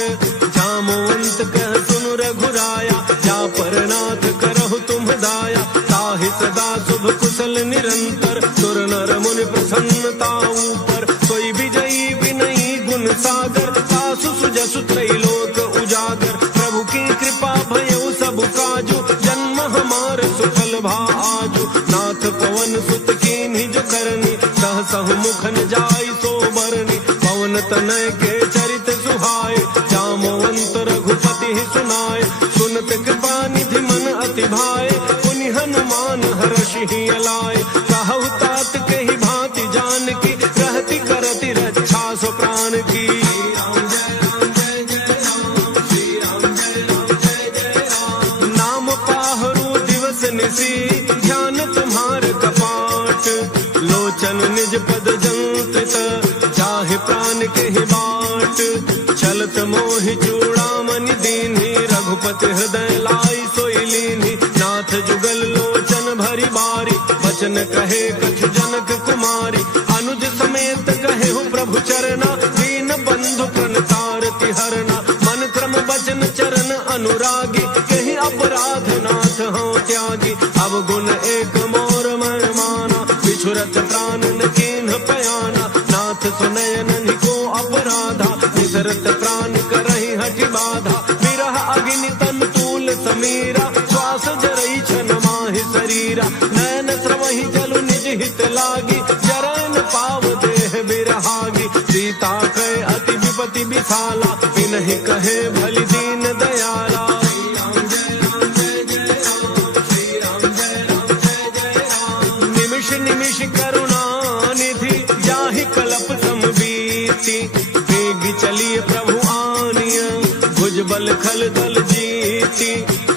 जामवंत कह सुनु रघुराया, जा पर नाथ करहु तुम दाया। ताहि सदा शुभ कुशल निरंतर, सुर नर मुनि प्रसन्नता ऊपर। सोई विजयी विनयी गुण सागर, सासु सुजसु त्रैलोक उजागर। प्रभु की कृपा भयउ सब काजु, जन्म हमार सुफल भा आजु। नाथ पवन सुत कीन्हि जो करनी, सहसहु मुखन जाई सो बरनी। पवन तनय के चरित सुहाए, जामवंत रघुपति सुनाए। सुनत कृपा निधि मन अति भाए, पुनि हनुमान हर्षि अलाए। कहु तात के ही भांति जान की, रहति करति रक्षा सो प्राण की। राम जय राम जय जय राम, श्री राम जय राम जय जय राम। नाम पाहरु दिवस निसी, ध्यान तुम्हार कपाट। लोचन निज पद जंत्रित, जाहि प्राण के ही बाट। चलत मोहि चूड़ामणि दीन्हि, रघुपति हृदय लाई सोई लीन्हि। नाथ जुगल लोचन भरी बारी, बचन कहे कछु जनक कुमारी। अनुज समेत कहे हो प्रभु चरना, दीन बंधु प्रणतारति हरना। मन क्रम बचन चरण अनुरागी, कहीं अपराध नाथ हो त्यागी। अब गुण एक मोर मन बच प्राण न कीन्ह पयाना, नाथ सुनयन को अपराधा, निसरत प्राण करहि हठि बाधा, विरह अग्नि तन तूल समीरा, श्वास जरई छन माहि शरीरा, नयन स्रवहि जलु निज हित लागी, जरन पाव देह बिरहागी, सीता कहे अति विपति विशाला, बिनहि कहे भली दीन दयाला। निमिष निमिष करुणा निधि, जाहि कलप समबीति, वेग चलिए प्रभु आनिय, भुजबल खल दल जीति,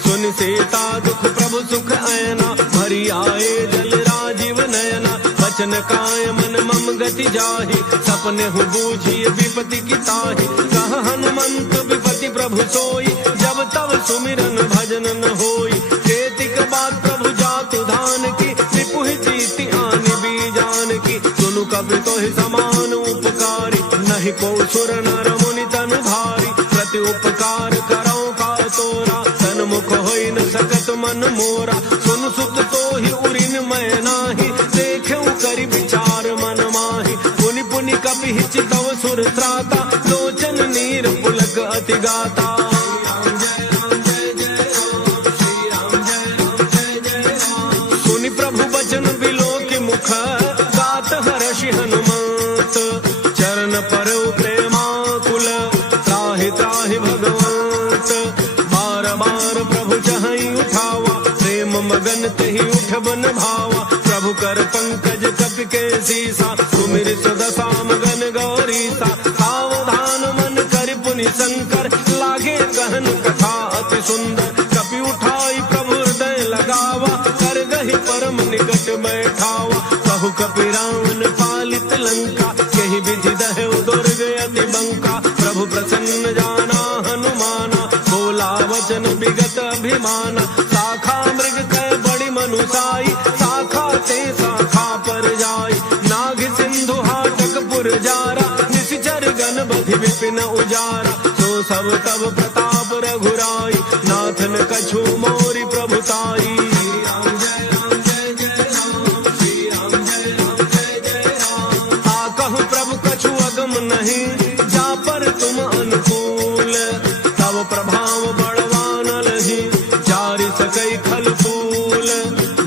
सुन सीता दुख प्रभु सुख ऐना, भरी आए जल राजीव नयना, वचन काय मन मम गति जाहि, सपने हु बूझिए विपति की ताहि, कह हनुमंत विपति प्रभु सोई, जब तब सुमिरन भजन न होई, केतिक बात प्रभु जातु धान की, रिपुह जीति आनि बीजान की, सुनु कपि तोहि समान उपकारी, नहीं को सुर नर मुनि तनु भारी, प्रति उपकार करौ का तोरा, सन्मुख होई न सकत मन मोरा, सुन सुत तोहि उरिन मैं नाही, देखऊं करि विचार मन माहि, पुनि पुनि कपि चितव सुर त्राता, लोचन नीर पुलक अति गाता। सुनि प्रभु बचन बिलोकि मुख, गात हर्षि हनुमंत, चरण परौ प्रेमाकुल, त्राहि त्राहि भगवंत, बार बार प्रभु चहई उठावा, प्रेम मगन तहि उठ बन भावा, प्रभु कर पंकज कपि के सीसा, सुमिर सुदशा मगन गौरीसा, सावधान मन कर पुनि शंकर, लागे कहन कथा अति सुंदर, कपि उठाई प्रभु हृदय लगावा, कर गहि परम निकट बैठावा, कहु कपि रावण पालित लंका, यही विधि दहु दुर्ग अति बंका, प्रभु प्रसन्न जाना हनुमाना, बोला वचन विगत अभिमाना, शाखा मृग कह बड़ी मनुसाई, शाखा ते शाखा पर जाई, नाग सिंधु हाटक पुर जारा, निश्चर गण बधि विपिन उजारा, सो सब तब प्रताप रघुराई, नाथन कछु मोरि प्रभुताई। कहु प्रभु कछु अगम नहीं, जा पर तुम अनुकूल, तब प्रभाव बड़वान लही, जारि सकई खल फूल,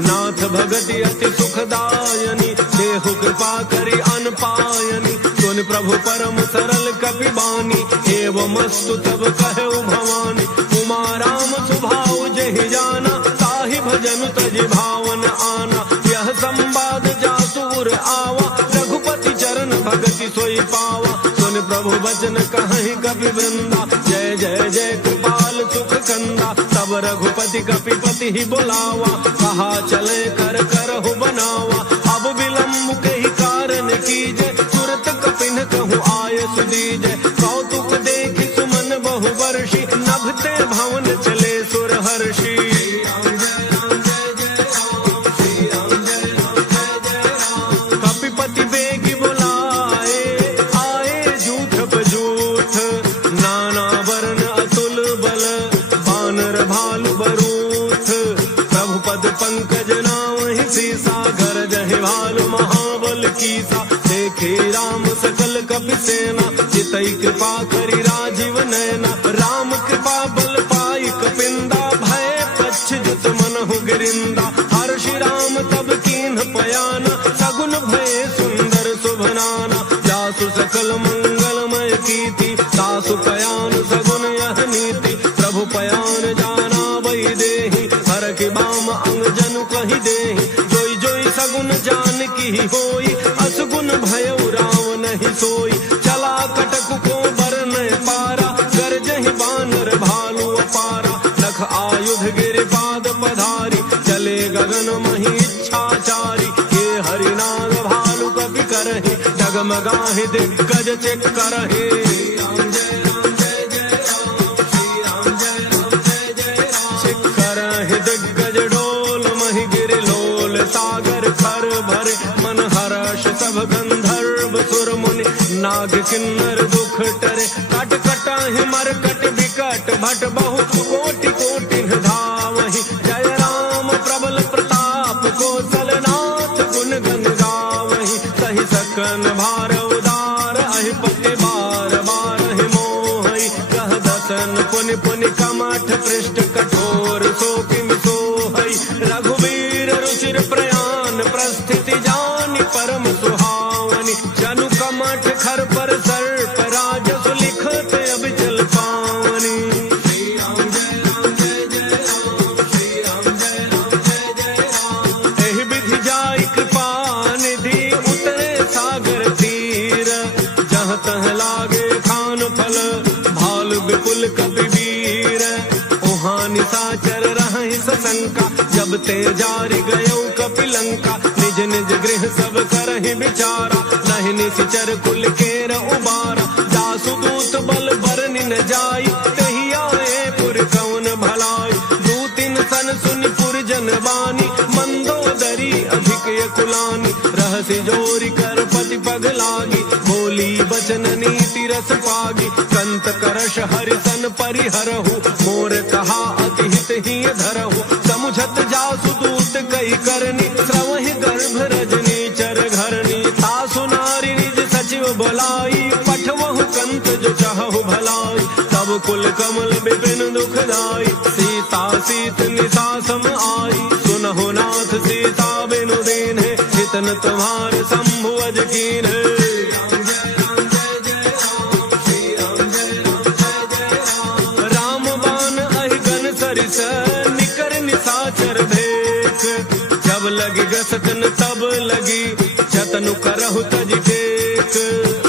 नाथ भगति अति सुखदायनी, देहु कृपा करि अनपायनी, सुन प्रभु परम सरल कपि बानी, एवमस्तु तब कहु भवानी, उमा राम सुभाव जहि जाना, ताहि भजन तजि भावन आना, यह संवाद जासुर आवा, रघुपति चरण भगति सोई पावा, सुन प्रभु वचन कहि कपि वृंदा, जय जय जय कृपाल सुख कंदा, तब रघुपति कपिपति ही बुलावा, कहा चले कर करहु बनावा, अब विलम्ब के ही कारण कीजे, तुरत कपिन कहु आय सुदीजे, कौतुक देखि सुमन बहु वर्षि, नभते भवन चले सुर हर्षि। कपिपति बेगी बुलाए, आए जूठ बजूठ, नाना वर्ण अतुल बल, बानर भालु बरूथ, प्रभु पद पंकज नावहि सीसा, घर जहि भालु महाबल कीसा, देखे राम सकल कपि सेना, चितई कृपा करि राजीव नयना, राम कृपा बल पाई कपिंदा, भय पच्छ जुत मनहु गिरिंदा, हर्षि राम तब कीन्ह पयाना, सगुन भय सुंदर शुभनाना, जासु सकल मंगलमय कीर्ति, सासु पयान सगुन यह नीति, प्रभु पयान जाना वही देहि, हर के बाम अंग जनु कहि देहि, जोई जोई सगुन जान की होई, असगुन भयउ राम नहीं सोई, चला कटक को बरन पारा, गरजहि बानर भालु अपारा, लख आयुध गिर पाद पधारी, चले गगन मही इच्छाचारी, ये हरिनाग भालु कपि करहि, डगमगाहि दिग्गज चेक करहि। करहि दिग्गज डोल महि गिर लोल, सागर खर भरे मन हर्ष, सब गंधर्व सुर मुनि, नाग किन्नर दुख टरे, कट कटाहि मरकट विकट भट, बहु कोटि कोटि धावहि, जय राम प्रबल प्रताप, कौशल नाथ गुण गण गावहि। दसन भार उदार अहिपति बार बार हि मोहई कह दसन पुनि पुनि कमठ पृष्ठ कठोर सो किम सोहई रघुवीर रुचिर प्रयाण प्रस्थिति जानि परम सुहावनी जनु कमठ खर पर सर्प राजसु लिखत अबिचल पावनी। श्री राम जय राम जय जय राम, श्री राम जय राम जय जय राम। एहि विधि जाय कृपा निधि उतरे सागर तीर जहाँ तह लागे खान फल भाल विपुल कपिवीर ओहाँ निशाचर रहहि सशंका जब ते जारि गयो कपिलंका निज निज गृह सब करहि विचारा नहीं निशिचर कुल केर उबारा जासु दूत बल बरनि न जाई तहि आए पुर कौन भलाई दूतिन सन सुनि पुर जन बानी मंदोदरी अधिक कुलानी रहसि जोरी कर पति पग लागी बोली बचन नीति रस पागी कंत करश हरिसन परिहरहु मोर कहा अति हित ही धरहु समुझत जासु दूत कई करनी श्रवहि गर्भ रजनी चर घरनी तासु नारी निज सचिव बोलाई पठवहु कंत जो चाहु भलाई तब कुल कमल विपिन दुखदाई सीता सीत निशा सम आई सुनहु नाथ सीता बिनु दीन है हितन तुम्हारे शंभु अज कीन है। निकर निशाचर भेख जब लगी गसतन तब लगी जतनु करहु तज टेक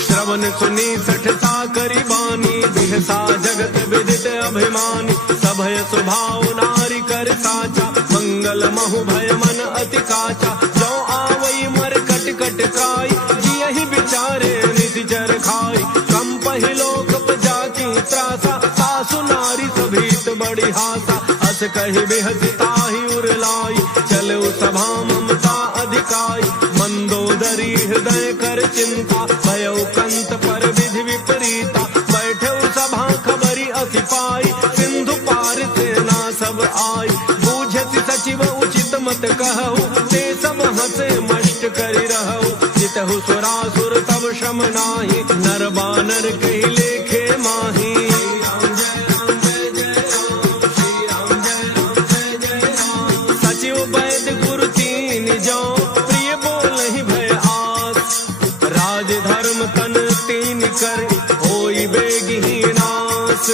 श्रवण सुनी सठता करी बानी बिहसा जगत विदित अभिमानी सभय स्वभाव नारी कर साचा मंगल महु भय मन अति काचा जो आवई मर कट कट काई जियहि विचारे नितिचर खाई कम पहिलोक जाकी त्रासा सासु नारी सभीत बड़ी हासा हस कहि बेहसी ताहि उरलाई चलो सभा ममता अधिकाई मंदोदरी हृदय कर चिंता भयो कंत पर विधि विपरीता बैठे सभा खबरी अति पाई सिंधु पार सेना सब आई बूझति सचिव उचित मत कहु ते सब हसे मष्ट करि रहु जितहु सुरासुर तब श्रम नाही नर बानर कहि लेखे माही। कर होई बेगी नाश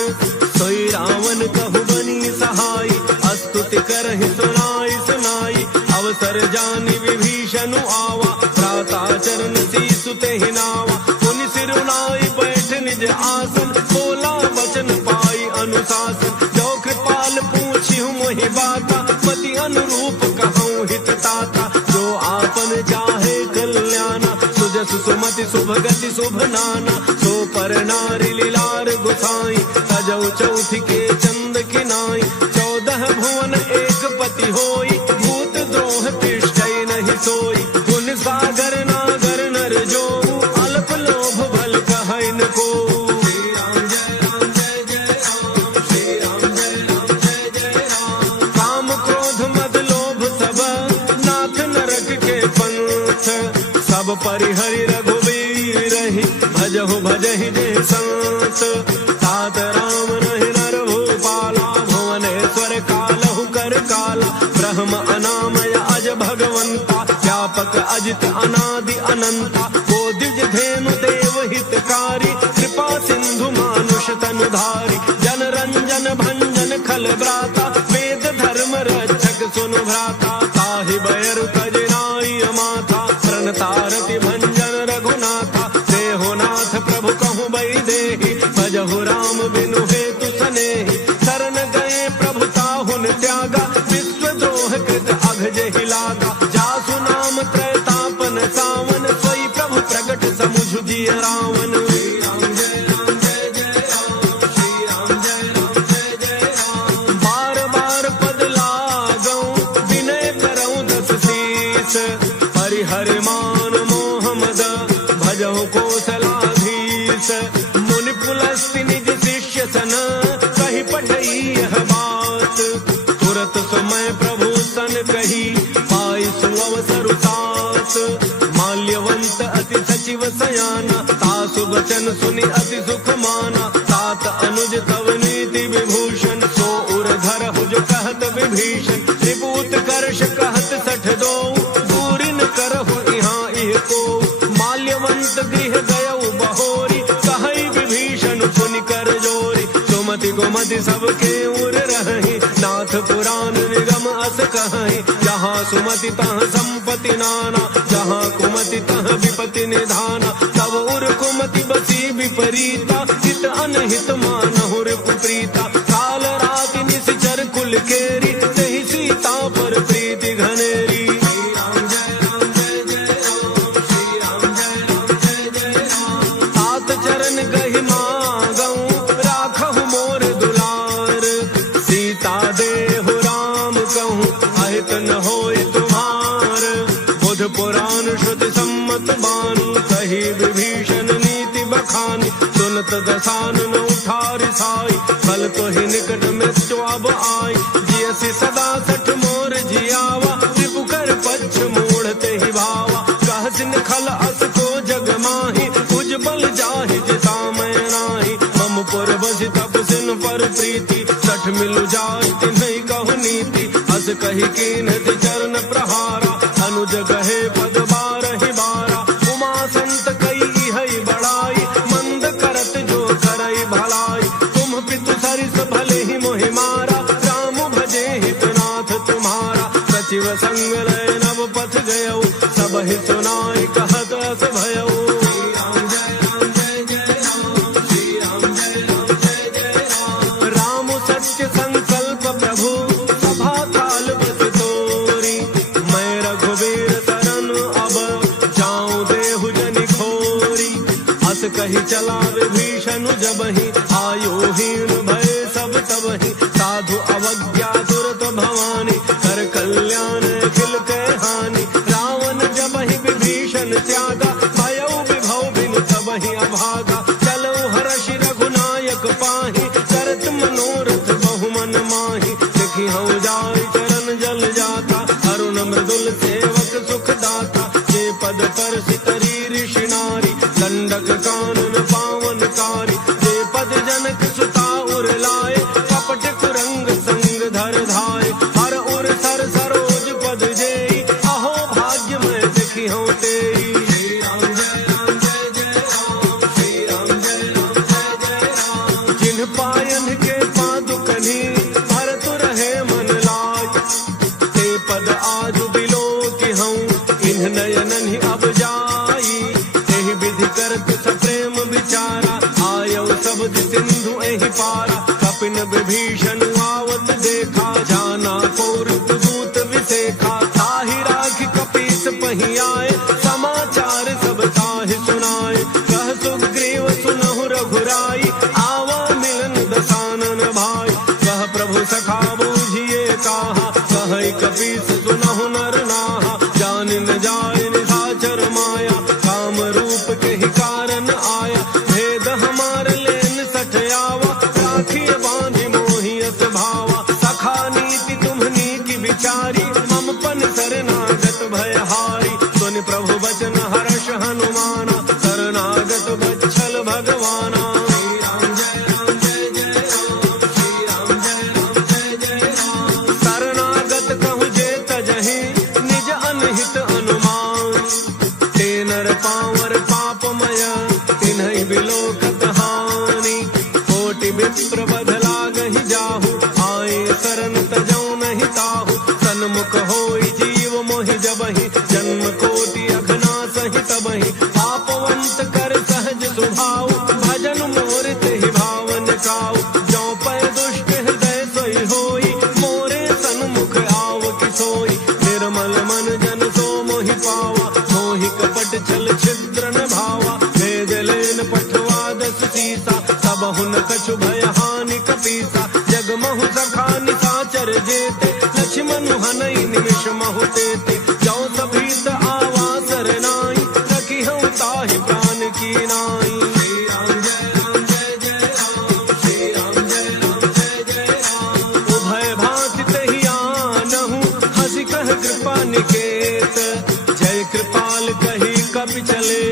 सोई रावण कहु बनी सहाय अस्तुति करहि सुनाई सुनाई अवसर जानि विभीषण आवा प्राता चरण सीसु तेहि नावा पुनि सिरुनाई बैठ निज आसन बोला वचन पाई अनुशासन जो कृपाल पूछिहु मोहि बाता पति अनुरूप कहूँ हित ताता जो आपन चाहे कल्याणा सुजस सुमति शुभ गति शुभ नाना सो पर नारी लीलार गुसाई तजौ चौथी के चंद किनाई 14 भुवन एक पति होई भूत द्रोह तिष्ठै नहीं सोई गुण सागर नागर नर जो अल्प लोभ भल कहै न को। श्री राम जय राम जय जय राम, श्री राम जय राम जय जय राम। काम क्रोध मद लोभ सब नाथ नरक के पंथ सब परिहरि रघुवीर ही भजहु भजहि जे संत तात राम नहि नर भूपाला भुवनेश्वर कालहु कर काला ब्रह्म अनामय अज भगवंता व्यापक अजित अनादि अनंता को द्विज धेनु देव हितकारी कृपा सिंधु मानुष तनुधारी जन रंजन भंजन खल ब्राता वेद धर्म रक्षक सुनु भ्राता ताहि बैरु तजनाई माथा प्रणतारति भंजन रघुनाथा देहोनाथ प्रभु कहु बई देहि भजहु राम बिनु हेतु सनेहि शरण गए प्रभु ताहुन त्यागा विश्व द्रोह कृत अघ जेहि लागा जासु नाम त्रैतापन सावन सोई प्रभु प्रगट समुझ जिय रावण। श्री राम जय राम जय जय राम, श्री राम जय राम जय जय राम। बार बार पद लागौ विनय करौ दस शीस परिहरि मान मोह मद भजहु कौशलाधीश मुनि पुलस्ति निज शिष्य सन कहि पठई यह बात तुरत समय प्रभु सन कही पाई सुअवसर सात माल्यवंत अति सचिव सचिव सयाना, तासु बचन सुनि अति सुख माना, तात अनुज तव नीति विभूषण, सो उर धरहु जो कहत विभीषण, त्रिपूत कर्ष कहत सठ दो, दूरी न करहु यहाँ इह को, माल्यवंत गृह गयउ बहोरी, कहई विभीषण पुनि कर जोरी, सुमति गुमति सबके उर रही, नाथ पुराण निगम अस कहीं, जहाँ सुमति तहाँ संपत्ति नाना, जहाँ कुमति तहाँ विपत्ति निधाना, तब उर कुमति बसी विपरीता, हित अनहित मानहु रिपुप्रीता, काल राति निश्चर कुल केरी, तहि सीता पर प्रीति घनेरी। तात चरण गहि मागऊं, राखहु मोर दुलार, सीता देहु राम कहूँ, अहित न होय तुम्हार, बुध पुराण श्रुति सम्मत बानी, कही विभीषण नीति बखानी, सुनत दसानन उठारि साई, फल तो ही निकट मृत्यु अब आई, जियसि सदा सठ मोर जियावा, त्रिपु कर पच्छ मूढ़ते ही भावा, कहसिन खल अस को जग माही, उज्जवल जाहि जिता मैं नाही, मम पुर बसि तपसिन पर प्रीति, सठ मिलु जाय तिन्हि कहु नीति, अस कहि कीन्ह चरण प्रहारा, अनुज गहे पद बारहि बारा, उमा संत कई हई बड़ाई, मंद करत जो करई भलाई, तुम पितु सरिस भले ही मोहि मारा, राम भजे हितनाथ तुम्हारा, सचिव संग लय नव पथ गयऊ, सब ही सुनाई कहत अस भयऊ। राम सत्य संकल्प प्रभु सभा काल बस तोरी, मैं रघुवीर तरन अब जाऊं देहु जनि खोरी, अस कही चला विभीषण जबहि, आयुहीन भय सब तबहि, साधु अवज्ञा दुरत भवानी, कर कल्याण खिल के हानि, रावण जबहि विभीषण त्यागा, भयउ विभव बिनु तबहि अभागा, चलो हर्षि रघुनायक पाहि, करत मनोरथ बहु मन माहि, देखि हऊ जाय चरण जल जाता, अरुण मृदुल सेवक सुख दाता, जे पद पर सितरी ऋषि नारी, दंडक कानन पावन कारी, जे पद जनक सुता उर लाए, कपट कुरंग संग धर धाय, हर उर सर सरोज पद जेई, अहो भाग्य मैं देखी हूँ तेरी। जिन पायन के पादुकनी, भरत रहे मन लाज, ते पद आज बिलो की हूँ, इन्ह नयनन ही अब जाई, एहि विधि करत सप्रेम विचारा, आयौ शब्द सिंधु एहि पारा, कपिन विभीषण आवत देखा, जाना कौरव दूत विसेखा, ताहि राखि कपीस पहि आए, समाचार सब ताहि सुनाए, कह सुग्रीव सुनहु रघुराई, आवा मिलन दसानन भाई, कह प्रभु सखा बूझिए काहा, कहै कपीस सुनहु नर नाहा, जान न जाय निशाचर माया, काम रूप के ही कारण आया, भेद हमार लेन सठ आवा, राखिय बांधि मोहियत भावा, सखा नीति तुम्हनी की विचारी, मम पन शरणागत भयहारी, सुनि प्रभु बचन हर्ष हनुमाना, शरणागत बच्छल भगवाना। शरणागत कहु जे तजहि, निज अनहित अनुमान, ते नर पावर पापमय, तिन्हि बिलोकत हानि, कोटि विप्र बध लागहि जाहु, आए शरण तजौ नहीं ताहु, सन्मुख होई जीव मोहि जबहि, जन्म कोटि अघना सहि तबहि, पापवंत कर सहज सुभाव, भजन मोर तेहि भावन काऊ, जौ पै दुष्ट हृदय सोई होई, मोरे सन्मुख आव कि सोई, निर्मल मन जन सो मोहि पावा, मोहि कपट छल छिद्र न भावा, वेद लेन पठवा दस सीसा, तब हुन कछु भय हानि कपीसा, जगमहु सखा निशाचर जेते, लक्ष्मण हनई निमिष महु तेते, जौ सभीत आवा सरनाई, रखी हूँ ताहि प्राण की नाई। उभय भांति तहि आनहु, हंसी कह कृपा निकेत, जय कृपाल कही कपि चले,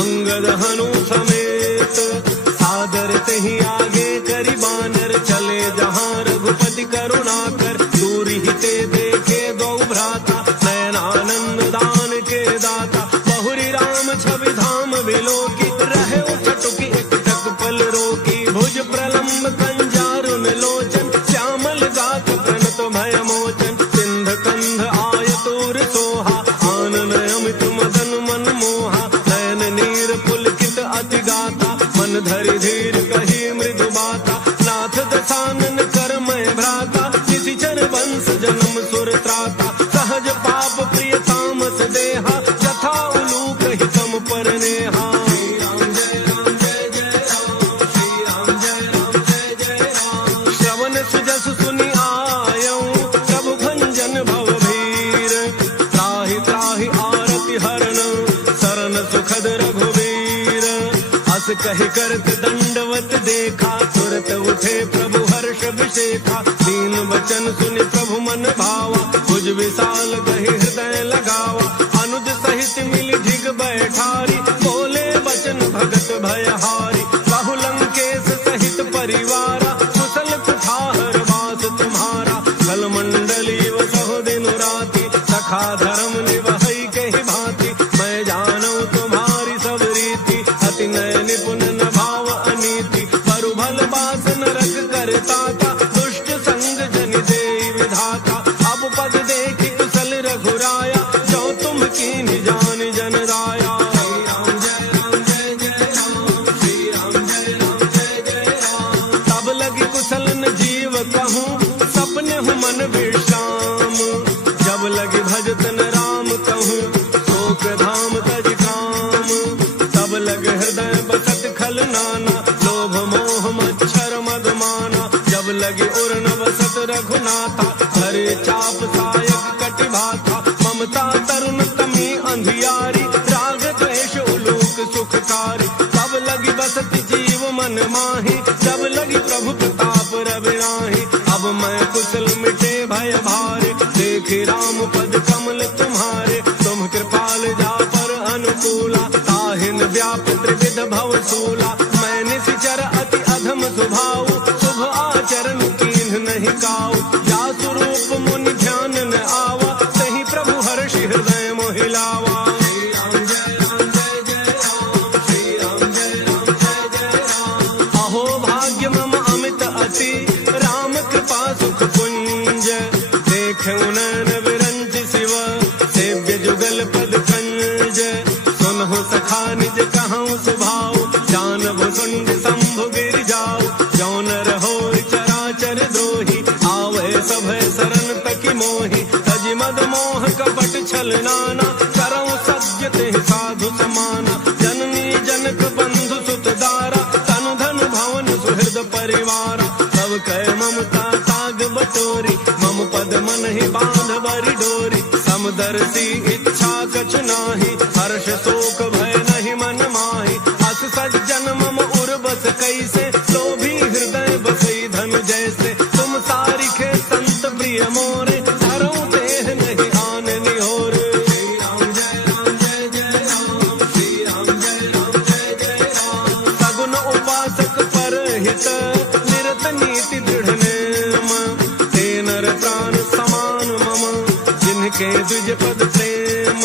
अंग गद हनु समेत। सादर ते ही आगे करी बानर चले जहाँ रघुपति करुणा कर। दूर ही ते देखे दो भ्राता नयनानंद दान के दाता। बहुरी राम छवि धाम विलोकी रहे उठटुकी एक टक पल रोकी। भुज प्रलम्ब कंजारुन लोचन श्यामल गात प्रणत भय मोचन। सिंध कंध आयतुर सोहा आनन अमित मदन मन मोहा। नयन नीर पुलकित अति गाता मन धरि धीर कही मृदु बाता। नाथ दसानन कर मैं भ्राता किसी चर वंश जन्म सुर त्राता। सहज पाप प्रिय तामस देहा जथा उलूक हितम पर नेहा। श्रवण सुजस सुनि आयऊं प्रभु भंजन भव भीर। त्राहि त्राहि आरति हरण शरण सुखद रघुवीर। अस कहि करत दंडवत देखा तुरत उठे प्रभु हर्ष विशेखा। दीन वचन सुनि प्रभु मन भावा भुज विशाल कहि हृदय लगावा। अनुज सहित मिली ढिग बैठारी बोले वचन भगत भयहारी। बहु लंकेश सहित परिवारा कुशल कुठार वास तुम्हारा। कल मंडली वसहु दिन राति सखा धर्म निवहई कहि भांति। मैं जानू तुम्हारी सब रीति अति नय निपुण न भाव अनीति। परु भल बास नरक करता था दुष्ट संग जन देई विधाता। अब पद देखि कुशल रघुराया जो तुम कीन्हि जान जन राया। तब लगी कुशल न जीव कहूँ सपने हूँ मन विश्राम। जब लगी भजत न राम कहूँ शोक धाम तज काम। तब लगे हृदय बसत खल नाना लोभ मोह मच्छर मधुमाना। जब लगी उर न बसत रघुनाथा हरे चाप सायक कटि भाथा। ममता तरुण तमी अंधियारी राग द्वेष उलूक सुखकारी। तब लगी बसत जीव मन माही जब लगी प्रभु प्रताप रविराही। अब मैं कुशल मिटे भय भारे देखी राम पद कमल तुम्हारे। तुम कृपाल जा पर अनुकूला ताहिन व्याप त्रिविध भव सूला। मैं निशिचर अति अधम स्वभाव शुभ आचरण कीन्ह नहीं काऊ। जा स्वरूप मुनि ध्यान न आवा सही प्रभु हर्षि हृदय मोहिलावा। अहो भाग्य मम अमित अति राम कृपा सुख पुंज। देखे नयन विरंच शिव सेव्य जुगल पद कंज। सुनहु सखा निज कहूँ सुभाव जान भुसुंड शंभु गिर जाऊ। जौन रहो चराचर द्रोही आवे सभय शरण तकी मोही। तज मद मोह कपट छल नाना करऊँ सत्य ते साधु समाना। जननी जनक बंधु सुत दारा तनु धन भवन सुहृद परिवारा। सब कह ममता ताग बटोरी मम पद मन ही बांध बरी डोरी। समदर्शी इच्छा कछु नाही हर्ष शोक भय नहीं मन माही। अस सज्जन मम उर बस कैसे लोभी हृदय बसई धनु जैसे। तुम सारिखे संत प्रिय मोरे धरऊं देह नहीं आन निहोर। सगुन उपासक पर हित निरत नीति दृढ़ नेम। ते नर प्राण समान मम जिनके द्विज पद प्रेम।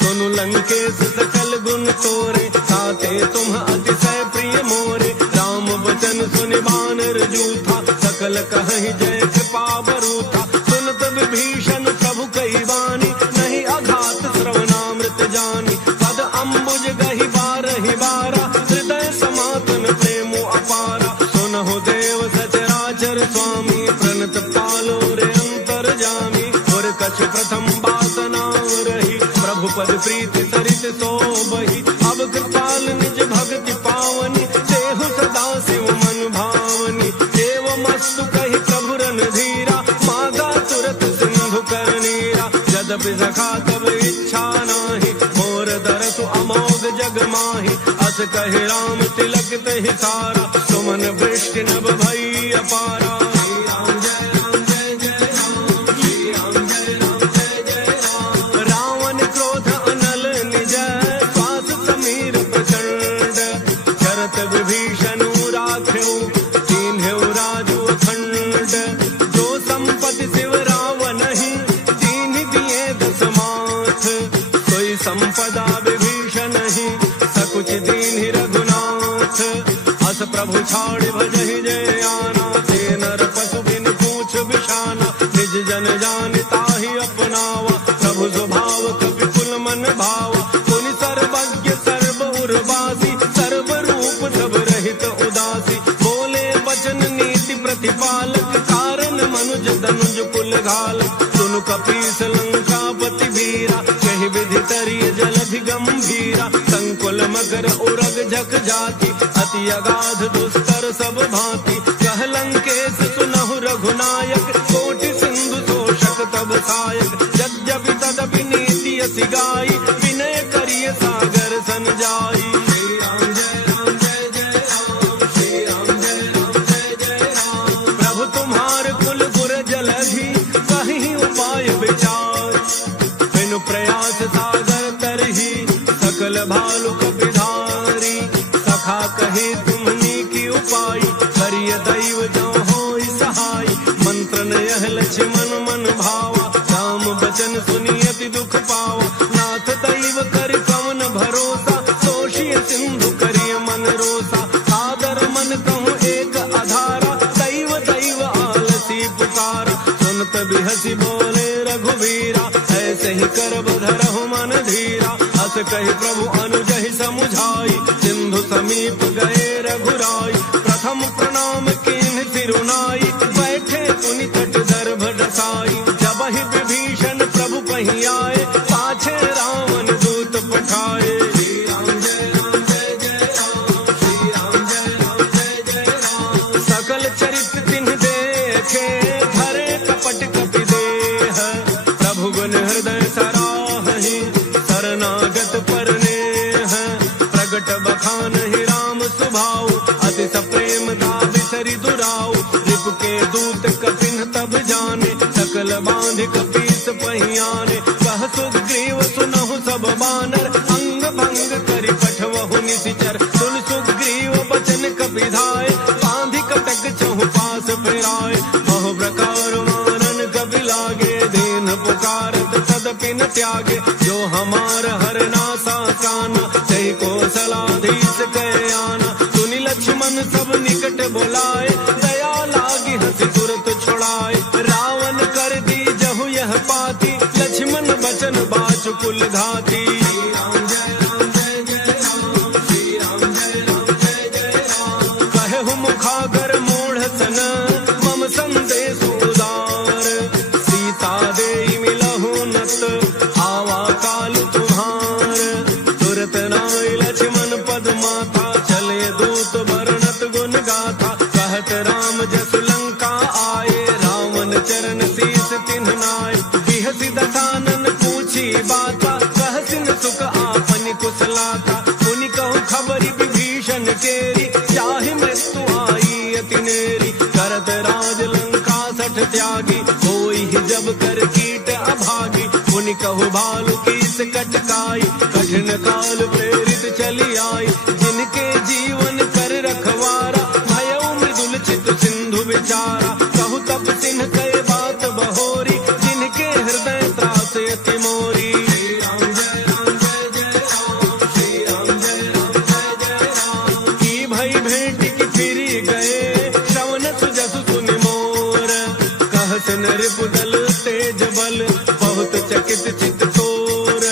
सुनु लंकेश सकल गुण तोरे ताते तुम अतिशय प्रिय मोरे। राम वचन सुनि बानर जूथा सकल कहि जय कृपा बरूथा। सुनत विभीषण प्रभु कही बानी नहीं अघात श्रवणामृत जानी। पद अम्बुज गहि बारहि बारा हृदय समातन प्रेम अपारा। सुनहु देव सचराचर स्वामी प्रणत पालो रे अंतर जामी। और कछ प्रथम बासना रही प्रभु पद प्रीति सरित सोबहि। अब कृपाल निज भक्ति पावनी देहु सदा शिव मन भावनी। देव मस्तु कहि प्रभु रन धीरा मागा तुरत सिंधु कर नीरा। यद्यपि सखा तब इच्छा नाही मोर दरसु अमोघ जग माही। अस कहि राम तिलक तहि सारा सुमन वृष्टि नभ भई अपारा। रावण क्रोध अनल निज श्वास समीर प्रचंड। संपदा विभीषण ही सकुच दीन्हि रघुनाथ। अस प्रभु छाड़ भजहि जय आना, ते नर पशु बिन पूछ बिषाना। निज जन जान ताहि अपनावा, प्रभु स्वभाव कपि कुल मन भावा। पुनि सर्वज्ञ सर्व उर्वासी, सर्व रूप सब रहित उदासी। बोले वचन नीति प्रतिपालक, कारण मनुज धनुज कुल घालक। सुनु कपीस लंकापति वीरा, कहि विधि तरिय जलधि गंभीरा। संकुल मकर उरग झक जाति, अति अगाध दुस्तर सब भांति। कह लंकेश सुनहु रघुनायक, कोटि सिंधु तोषक तब सायक। यद्यपि तदपि नीति अति गाई, विनय करिय सागर सन जाई। श्री राम जय राम जय जय राम, श्री राम जय राम जय जय राम। प्रभु तुम्हार कुल गुर जलधि, कहीं उपाय विचार। बिनु प्रयास सागर तरही, सकल भालु कपिधारी। सखा कहे तुम्हनी की उपाय, करिय दैव जो होई सहाय। मंत्र नयह लक्ष्मण मन भावा, राम बचन सुनियति दुख पावा। नाथ दैव कर कवन भरोसा, तोषिय सिंधु करिय मन रोसा। सादर मन कहूँ एक आधारा, दैव दैव आलसी पुकारा। सुनत बिहसी बोले रघुवीरा, ऐसे ही करब धरहु मन धीरा। अस कहि प्रभु अनुजहि समुझाई, सिंधु समीप गए रघुराई। प्रथम प्रणाम कीन्ह सिरुनाई, बैठे पुनि तट दर्भ डसाई। जब ही विभीषण प्रभु पही आए, पाछे रावण दूत पठाए। श्री राम जय राम जय जय राम, श्री राम जय राम जय जय राम। सकल चरित्र तिन्ह देखे, धरे कपट कपि देह। प्रभु गुण हृदय सराहहि, शरणागत परनेह। प्रगट बखानहि राम सुभाऊ, अति सप्रेम दाबिसरि दुराऊ। रिपु के दूत कपिन तब जाने, सकल बांध कपीस पहियाने। कह सुग्रीव सुनहु सब बानर, अंग भंग करि पठवहु निशिचर। सुन सुग्रीव बचन कपिधाय, बांधि कटक चहु पास फिराय। बहु प्रकार मानन कपि लागे, दीन पुकारत तदपि न त्यागे। जो हमार हरना साकाना, तहि को सलाधीस कह आना। सुनि लक्ष्मण सब निकट बोलाए, दया लागी हंसी तुरत छुड़ाए। रावण कर दी जहु यह पाती, लक्ष्मण बचन बाचु कुल घाती। श्री राम जय राम जय जय राम, श्री राम जय राम जय जय राम। कहु मुखागर मूढ़ सन, मम संदेश उदार। सीता देई मिलहु नत, आवा काल तुम्हार। तुरत नाय लक्ष्मण पद माथा, चले दूत बरनत गुण गाथा। कहत राम जसु लंका आए, रावण चरण शीस तिन्ह नाय। बिहसि दसानन पूछी बाता, कहसिन सुख आपनि कुशलाता। मुनि कहु खबरि विभीषण केरी, चाहि मृत्यु आई अति नेरी। करत राज लंका सठ त्यागी, होई ही जब कर कीट अभागी। मुनि कहु भालु कीस कटकाई, कठिन काल प्रेरित चली आई। जिनके जीवन कर रखवारा, भयउ मृदुल चित सिंधु विचारा। कहु तब सिन्ह कहे बात बहोरी, जिनके हृदय त्रास अति मोरी। श्री राम जय राम जय जय राम, श्री राम जय राम जय जय राम। की भई भेंट की फिरी गए, श्रवण सुजसु सुनि मोर। कहसन रिपुदल तेज बल, बहुत चकित चित तोर।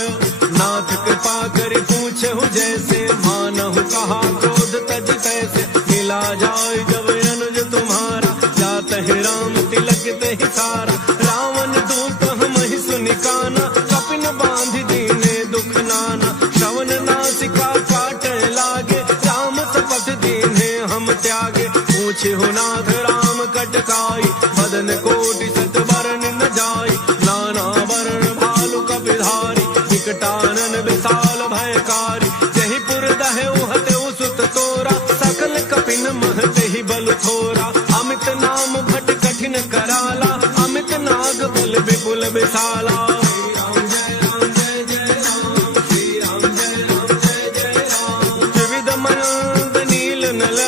नाथ कृपा करि पूछहु जैसे, मानहु कहा क्रोध तज तैसे। मिला जाय जब अनुज तुम्हारा, जात है राम तिलक तेहि सारा। रावण दूत हमहि सुनि काना, कपिन बांधि दीने दुख नाना। श्रवण नासिका काटे लागे, राम शपथ दीने हम त्यागे। पूछे हो नाथ राम कटकाई, बदन कोटि सत बरन न जाई। नाना वरण भालु कपिधारी, विकटानन विशाल भयकारी। जहि पुर दहु हतउ सुत तोरा, सकल कपिन महते ही बल थोरा। अमित नाम भट कठिन कराला, अमित नाग बल विपुल विशाला। श्री राम जय राम जय जय राम, श्री राम जय राम जय जय राम। त्रिविध मयंक नील नल,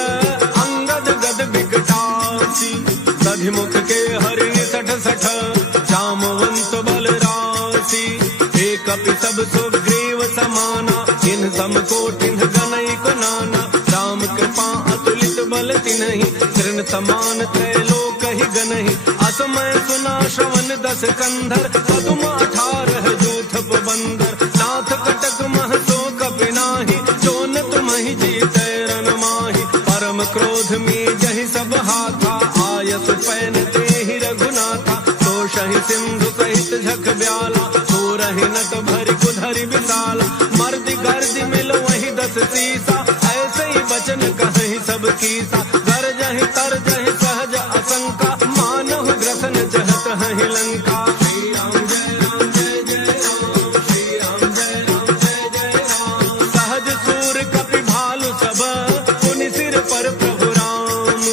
अंगद गद विकटासी। दधिमुख के हरिणि सठ सठ, जामवंत बल रासी। एक कपि सब सुग्रीव समाना, इन सम कोटिन गनई को नाना, राम कृपा अतुलित बल तिन्हि, तृण समान त्रैलोक ही गनहि, असमय सुना श्रवण दस कंधर, पदुम 18 जूथ बंदर, नाथ कटक मह सो कपि नाहि, जो न तुम्हि जीतै रन माहि, परम क्रोध में जहि सब हाथा, आयस पैन तेहि रघुनाथा, तोषहि सिंधु सहित झख ब्याला, सोरहि नट भरि कुधरि विशाला, मर्दि गर्दि मिलो वही 10 सीसा, ऐसे ही बचन कहि सब कीसा, गरजहि तरजहि सहज असंका, मानहु ग्रसन चहत हहि लंका। श्री राम जय राम जय जय राम, श्री राम जय राम जय जय राम, सहज सूर कपि भालु सब, पुनि सिर पर प्रभु राम,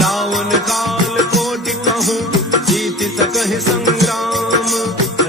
रावण काल कोटि कहूँ, जीत सकहि संग्राम,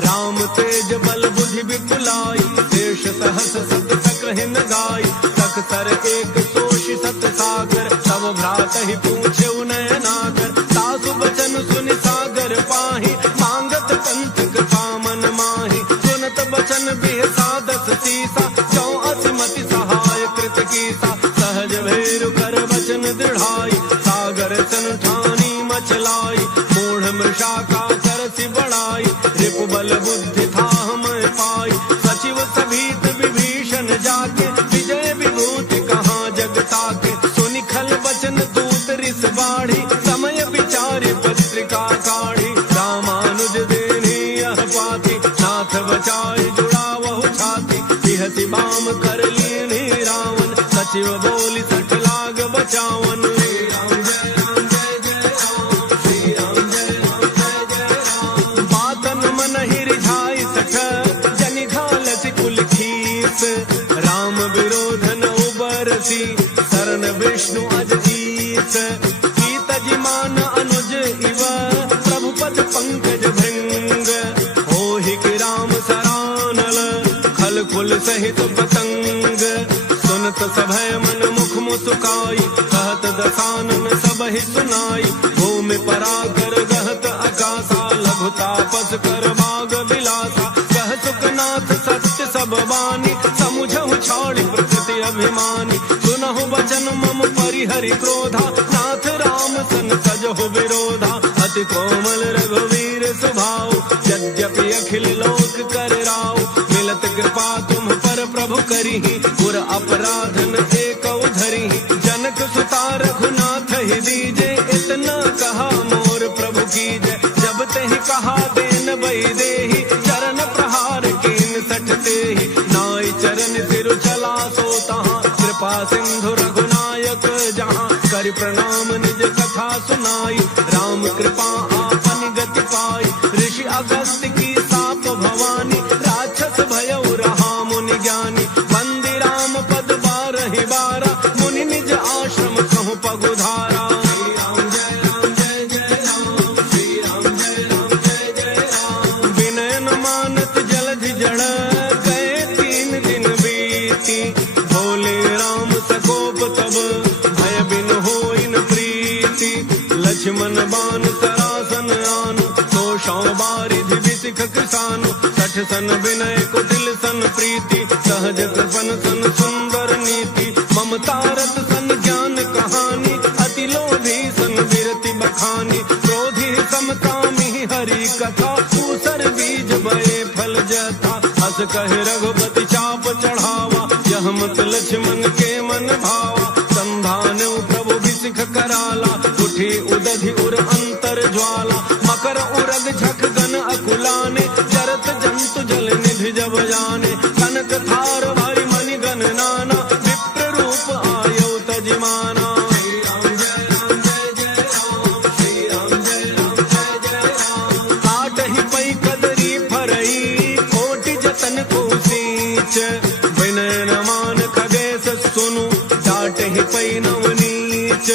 राम तेज बल बुद्धि विपुलाई, देश सहस सत सकहि न गाई, तक सर एक सोषि सत सागर, सब भ्रात ही पूछे नयनागर, सासु बचन सुनि सागर पाहि, मांगत पंथ कृपा मन माहि, सुनत बचन बिहसा 10 सीसा, जो असिमति सहाय कृत कीसा, सहज भैरु कर वचन दृढ़ाई, सागर सन ठानी मचलाई, मूढ़ मृषा का तरसि बढ़ाई, रिपु बल बुद्धि था हम पाई, सचिव सभीत विभीषण जाके, विजय विभूति कहाँ जग ताके, सुनि खल बचन दूत रिस बाढ़ी, समय विचारि पत्रिका काढ़ी, रामानुज देनी यह पाती, नाथ बचाई जुड़ावहु छाती, बिहति बाम कर लीनी रावण, सचिव बोली 60 लाग बचावन। श्री राम जय राम जय जय राम, श्री राम जय राम जय जय राम, बातन मन ही रिझाई 60, जनि घालति कुल खीस, राम विरोध न उबरसी, शरण विष्णु अजईस, कीतजि मान अनुज इव, प्रभु पद पंकज भृंग, होहि कि राम सरानल, खल कुल सहित पतंग, सुनत सभय मन मुख मुस्काई, कहत दसानन सबहि सुनाई, भूमि पराकर गहत अकासा, लघु तापस कर बाग बिलासा, कह सुखनाथ सत्य सब बानी, समुझहु छाड़ी प्रकृति अभिमानी, सुनहु बचन मम परिहरि क्रोधा, नाथ राम सन सजहु विरोधा, अति कोमल रघुवीर स्वभाव, यद्यपि अखिल लोक कर राव, मिलत कृपा तुम पर प्रभु करिहि, पुर अपराधन एक धरिहि, जनक सुता रघुनाथ ही दीजे, इतना कहा मोर प्रभु कीजय, जब तेहि कहा देन बई देहि, चरण प्रहार कीन 60 तेहि, नाई चरण सिरु चला सो तहाँ, कृपा सिंधु रघुनायक जहाँ, करि प्रणाम निज कथा सुनाई, राम कृपा आपन गति पाई, ऋषि अगस्त्य की साप भवानी, राक्षस भयउ रहा मुनि ज्ञानी, बंदी राम पद 12 बारा, मुनि निज आश्रम कहूँ पगुधारा। श्री राम जय राम जय जय राम, श्री राम जय राम जय जय राम, विनय न मानत जलधि जड़, गए 3 दिन बीती, भोले राम सकोप तब, भय बिन होई न प्रीति, लक्ष्मण बान सरासन आनु, तोषौ बारिधि बिसिख कृसानु, 60 सन विनय कुटिल सन प्रीति, सहज कृपन सन सुंदर नीति, ममता रत सन ज्ञान कहानी, अति लोभी सन विरति बखानी, क्रोधी समकामी हरि कथा, दूसर बीज बये फल जथा, हस कहे रघुपति चाप चढ़ावा, यह मत लक्ष्मण के मन भावा, संधान प्रभु बिसिख कराला, उठी उदधि उर अंतर ज्वाला, मकर उरग झक गन अकुलाने, जरत जंतु जल निधि जब जाने, कनक थार भरि मणि गण नाना, विप्र रूप आयौ तजिमाना। श्री राम जय राम जय जय राम, श्री राम जय राम जय जय राम, काटहि पै कदरी फरई, कोटि जतन को सींच, विनय न मान खगेश सुनु, डाटहि पै नवनीच,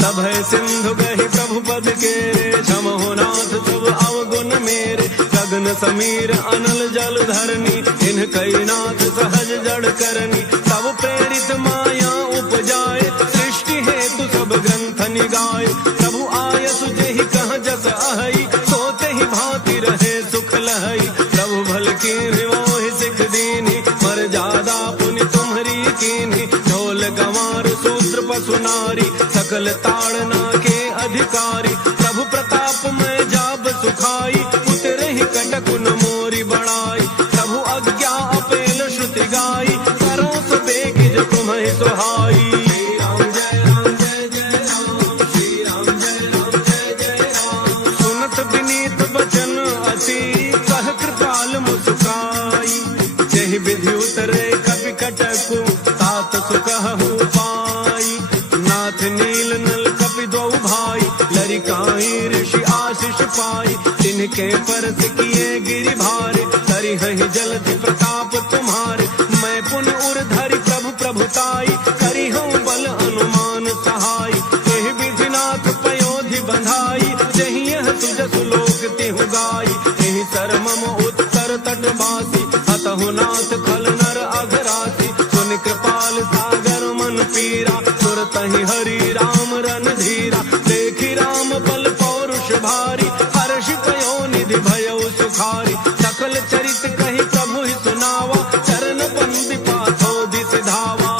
सभय सिंधु गहि प्रभु पद के, क्षमहो नाथ सब अवगुण मेरे, गगन समीर अनल जल धरनी, इन कई नाथ सहज जड़ करनी, तब प्रेरित माया उपजाए, सृष्टि हेतु सब ग्रंथ निगाए, प्रभु आयस जेहि कह जस अहई, सोते ही भांति रहे सुख लहई, प्रभु भल की मोहि सिख दीनी, मर जा सुनारी, सकल ताड़ना के अधिकारी, प्रभु प्रताप में जाब सुखाई, उतरे ही कटकुन मोरी बड़ाई, प्रभु आज्ञा अपेल श्रुति गाई, करो सो बेगी जो तुम्हें सुहाई। सुनत विनीत बचन अति, कह कृपाल मुस्काई, जहि विधि उतरे कपि कटकु, तात सुकहु पाई, नाथ नील नल कपि दो भाई, लरिकाई ऋषि आशीष पाई, तिनके परस किए गिरि भारे, तरिहहि जलधि प्रताप तुम्हारे, मैं पुन उर धरि प्रभु प्रभुताई, करी हूँ बल अनुमान सहाय, एहि विधिनाथ पयोधि बंधाई, जहि यह सुजसु लोक तिहु गाई, एहि सर मम उत्तर तट बासी, हतहु नाथ खल नर अघरासी, सुनि कृपाल सागर मन पीरा, सुरतहि हरि राम रन धीरा, देखि राम बल पौरुष भारी, हर्षि पयोनिधि भयउ सुखारी, सकल चरित कहि प्रभु ही सुनावा, चरण बंदी पाथोधि सिधावा।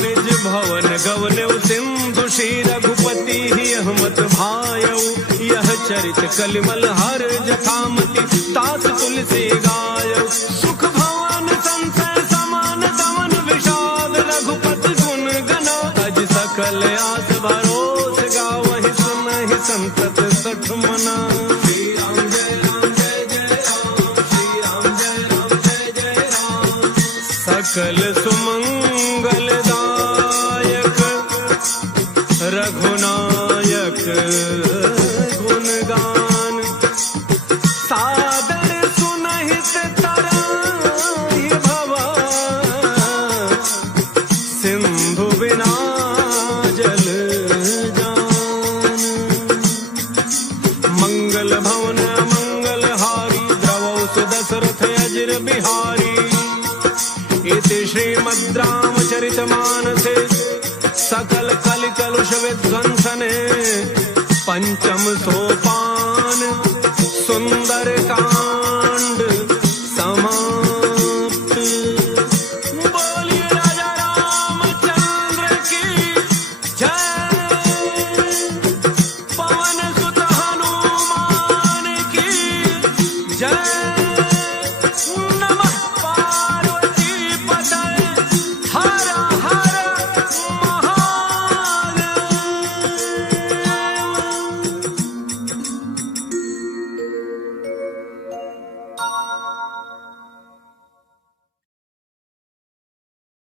निज भवन गवनेउ सिंधु श्री रघुपति ही अहमत भायऊ, यह चरित कलिमल हर जथामति, तास तुलसी गायऊ, सुख भवन संतय समान दमन विषाद, रघुपति गुण गना, तज सकल आस भरोस गावहि, सुनहि संतत सठ मना। श्री राम जय राम जय जय राम, श्री राम जय राम जय जय राम, सकल सुमंगल दायक रघुनायक गुणगान, सादर सुनहित तराहि भवा, सिंधु बिना जल जान, मंगल भवन मंगल हारी, द्रवौ सुदशरथ अजिर बिहारी, इति श्रीमद् रामचरितमानसे सकल कलि कलुष विध्वंसने, पंचम सोपान सुंदर कांड।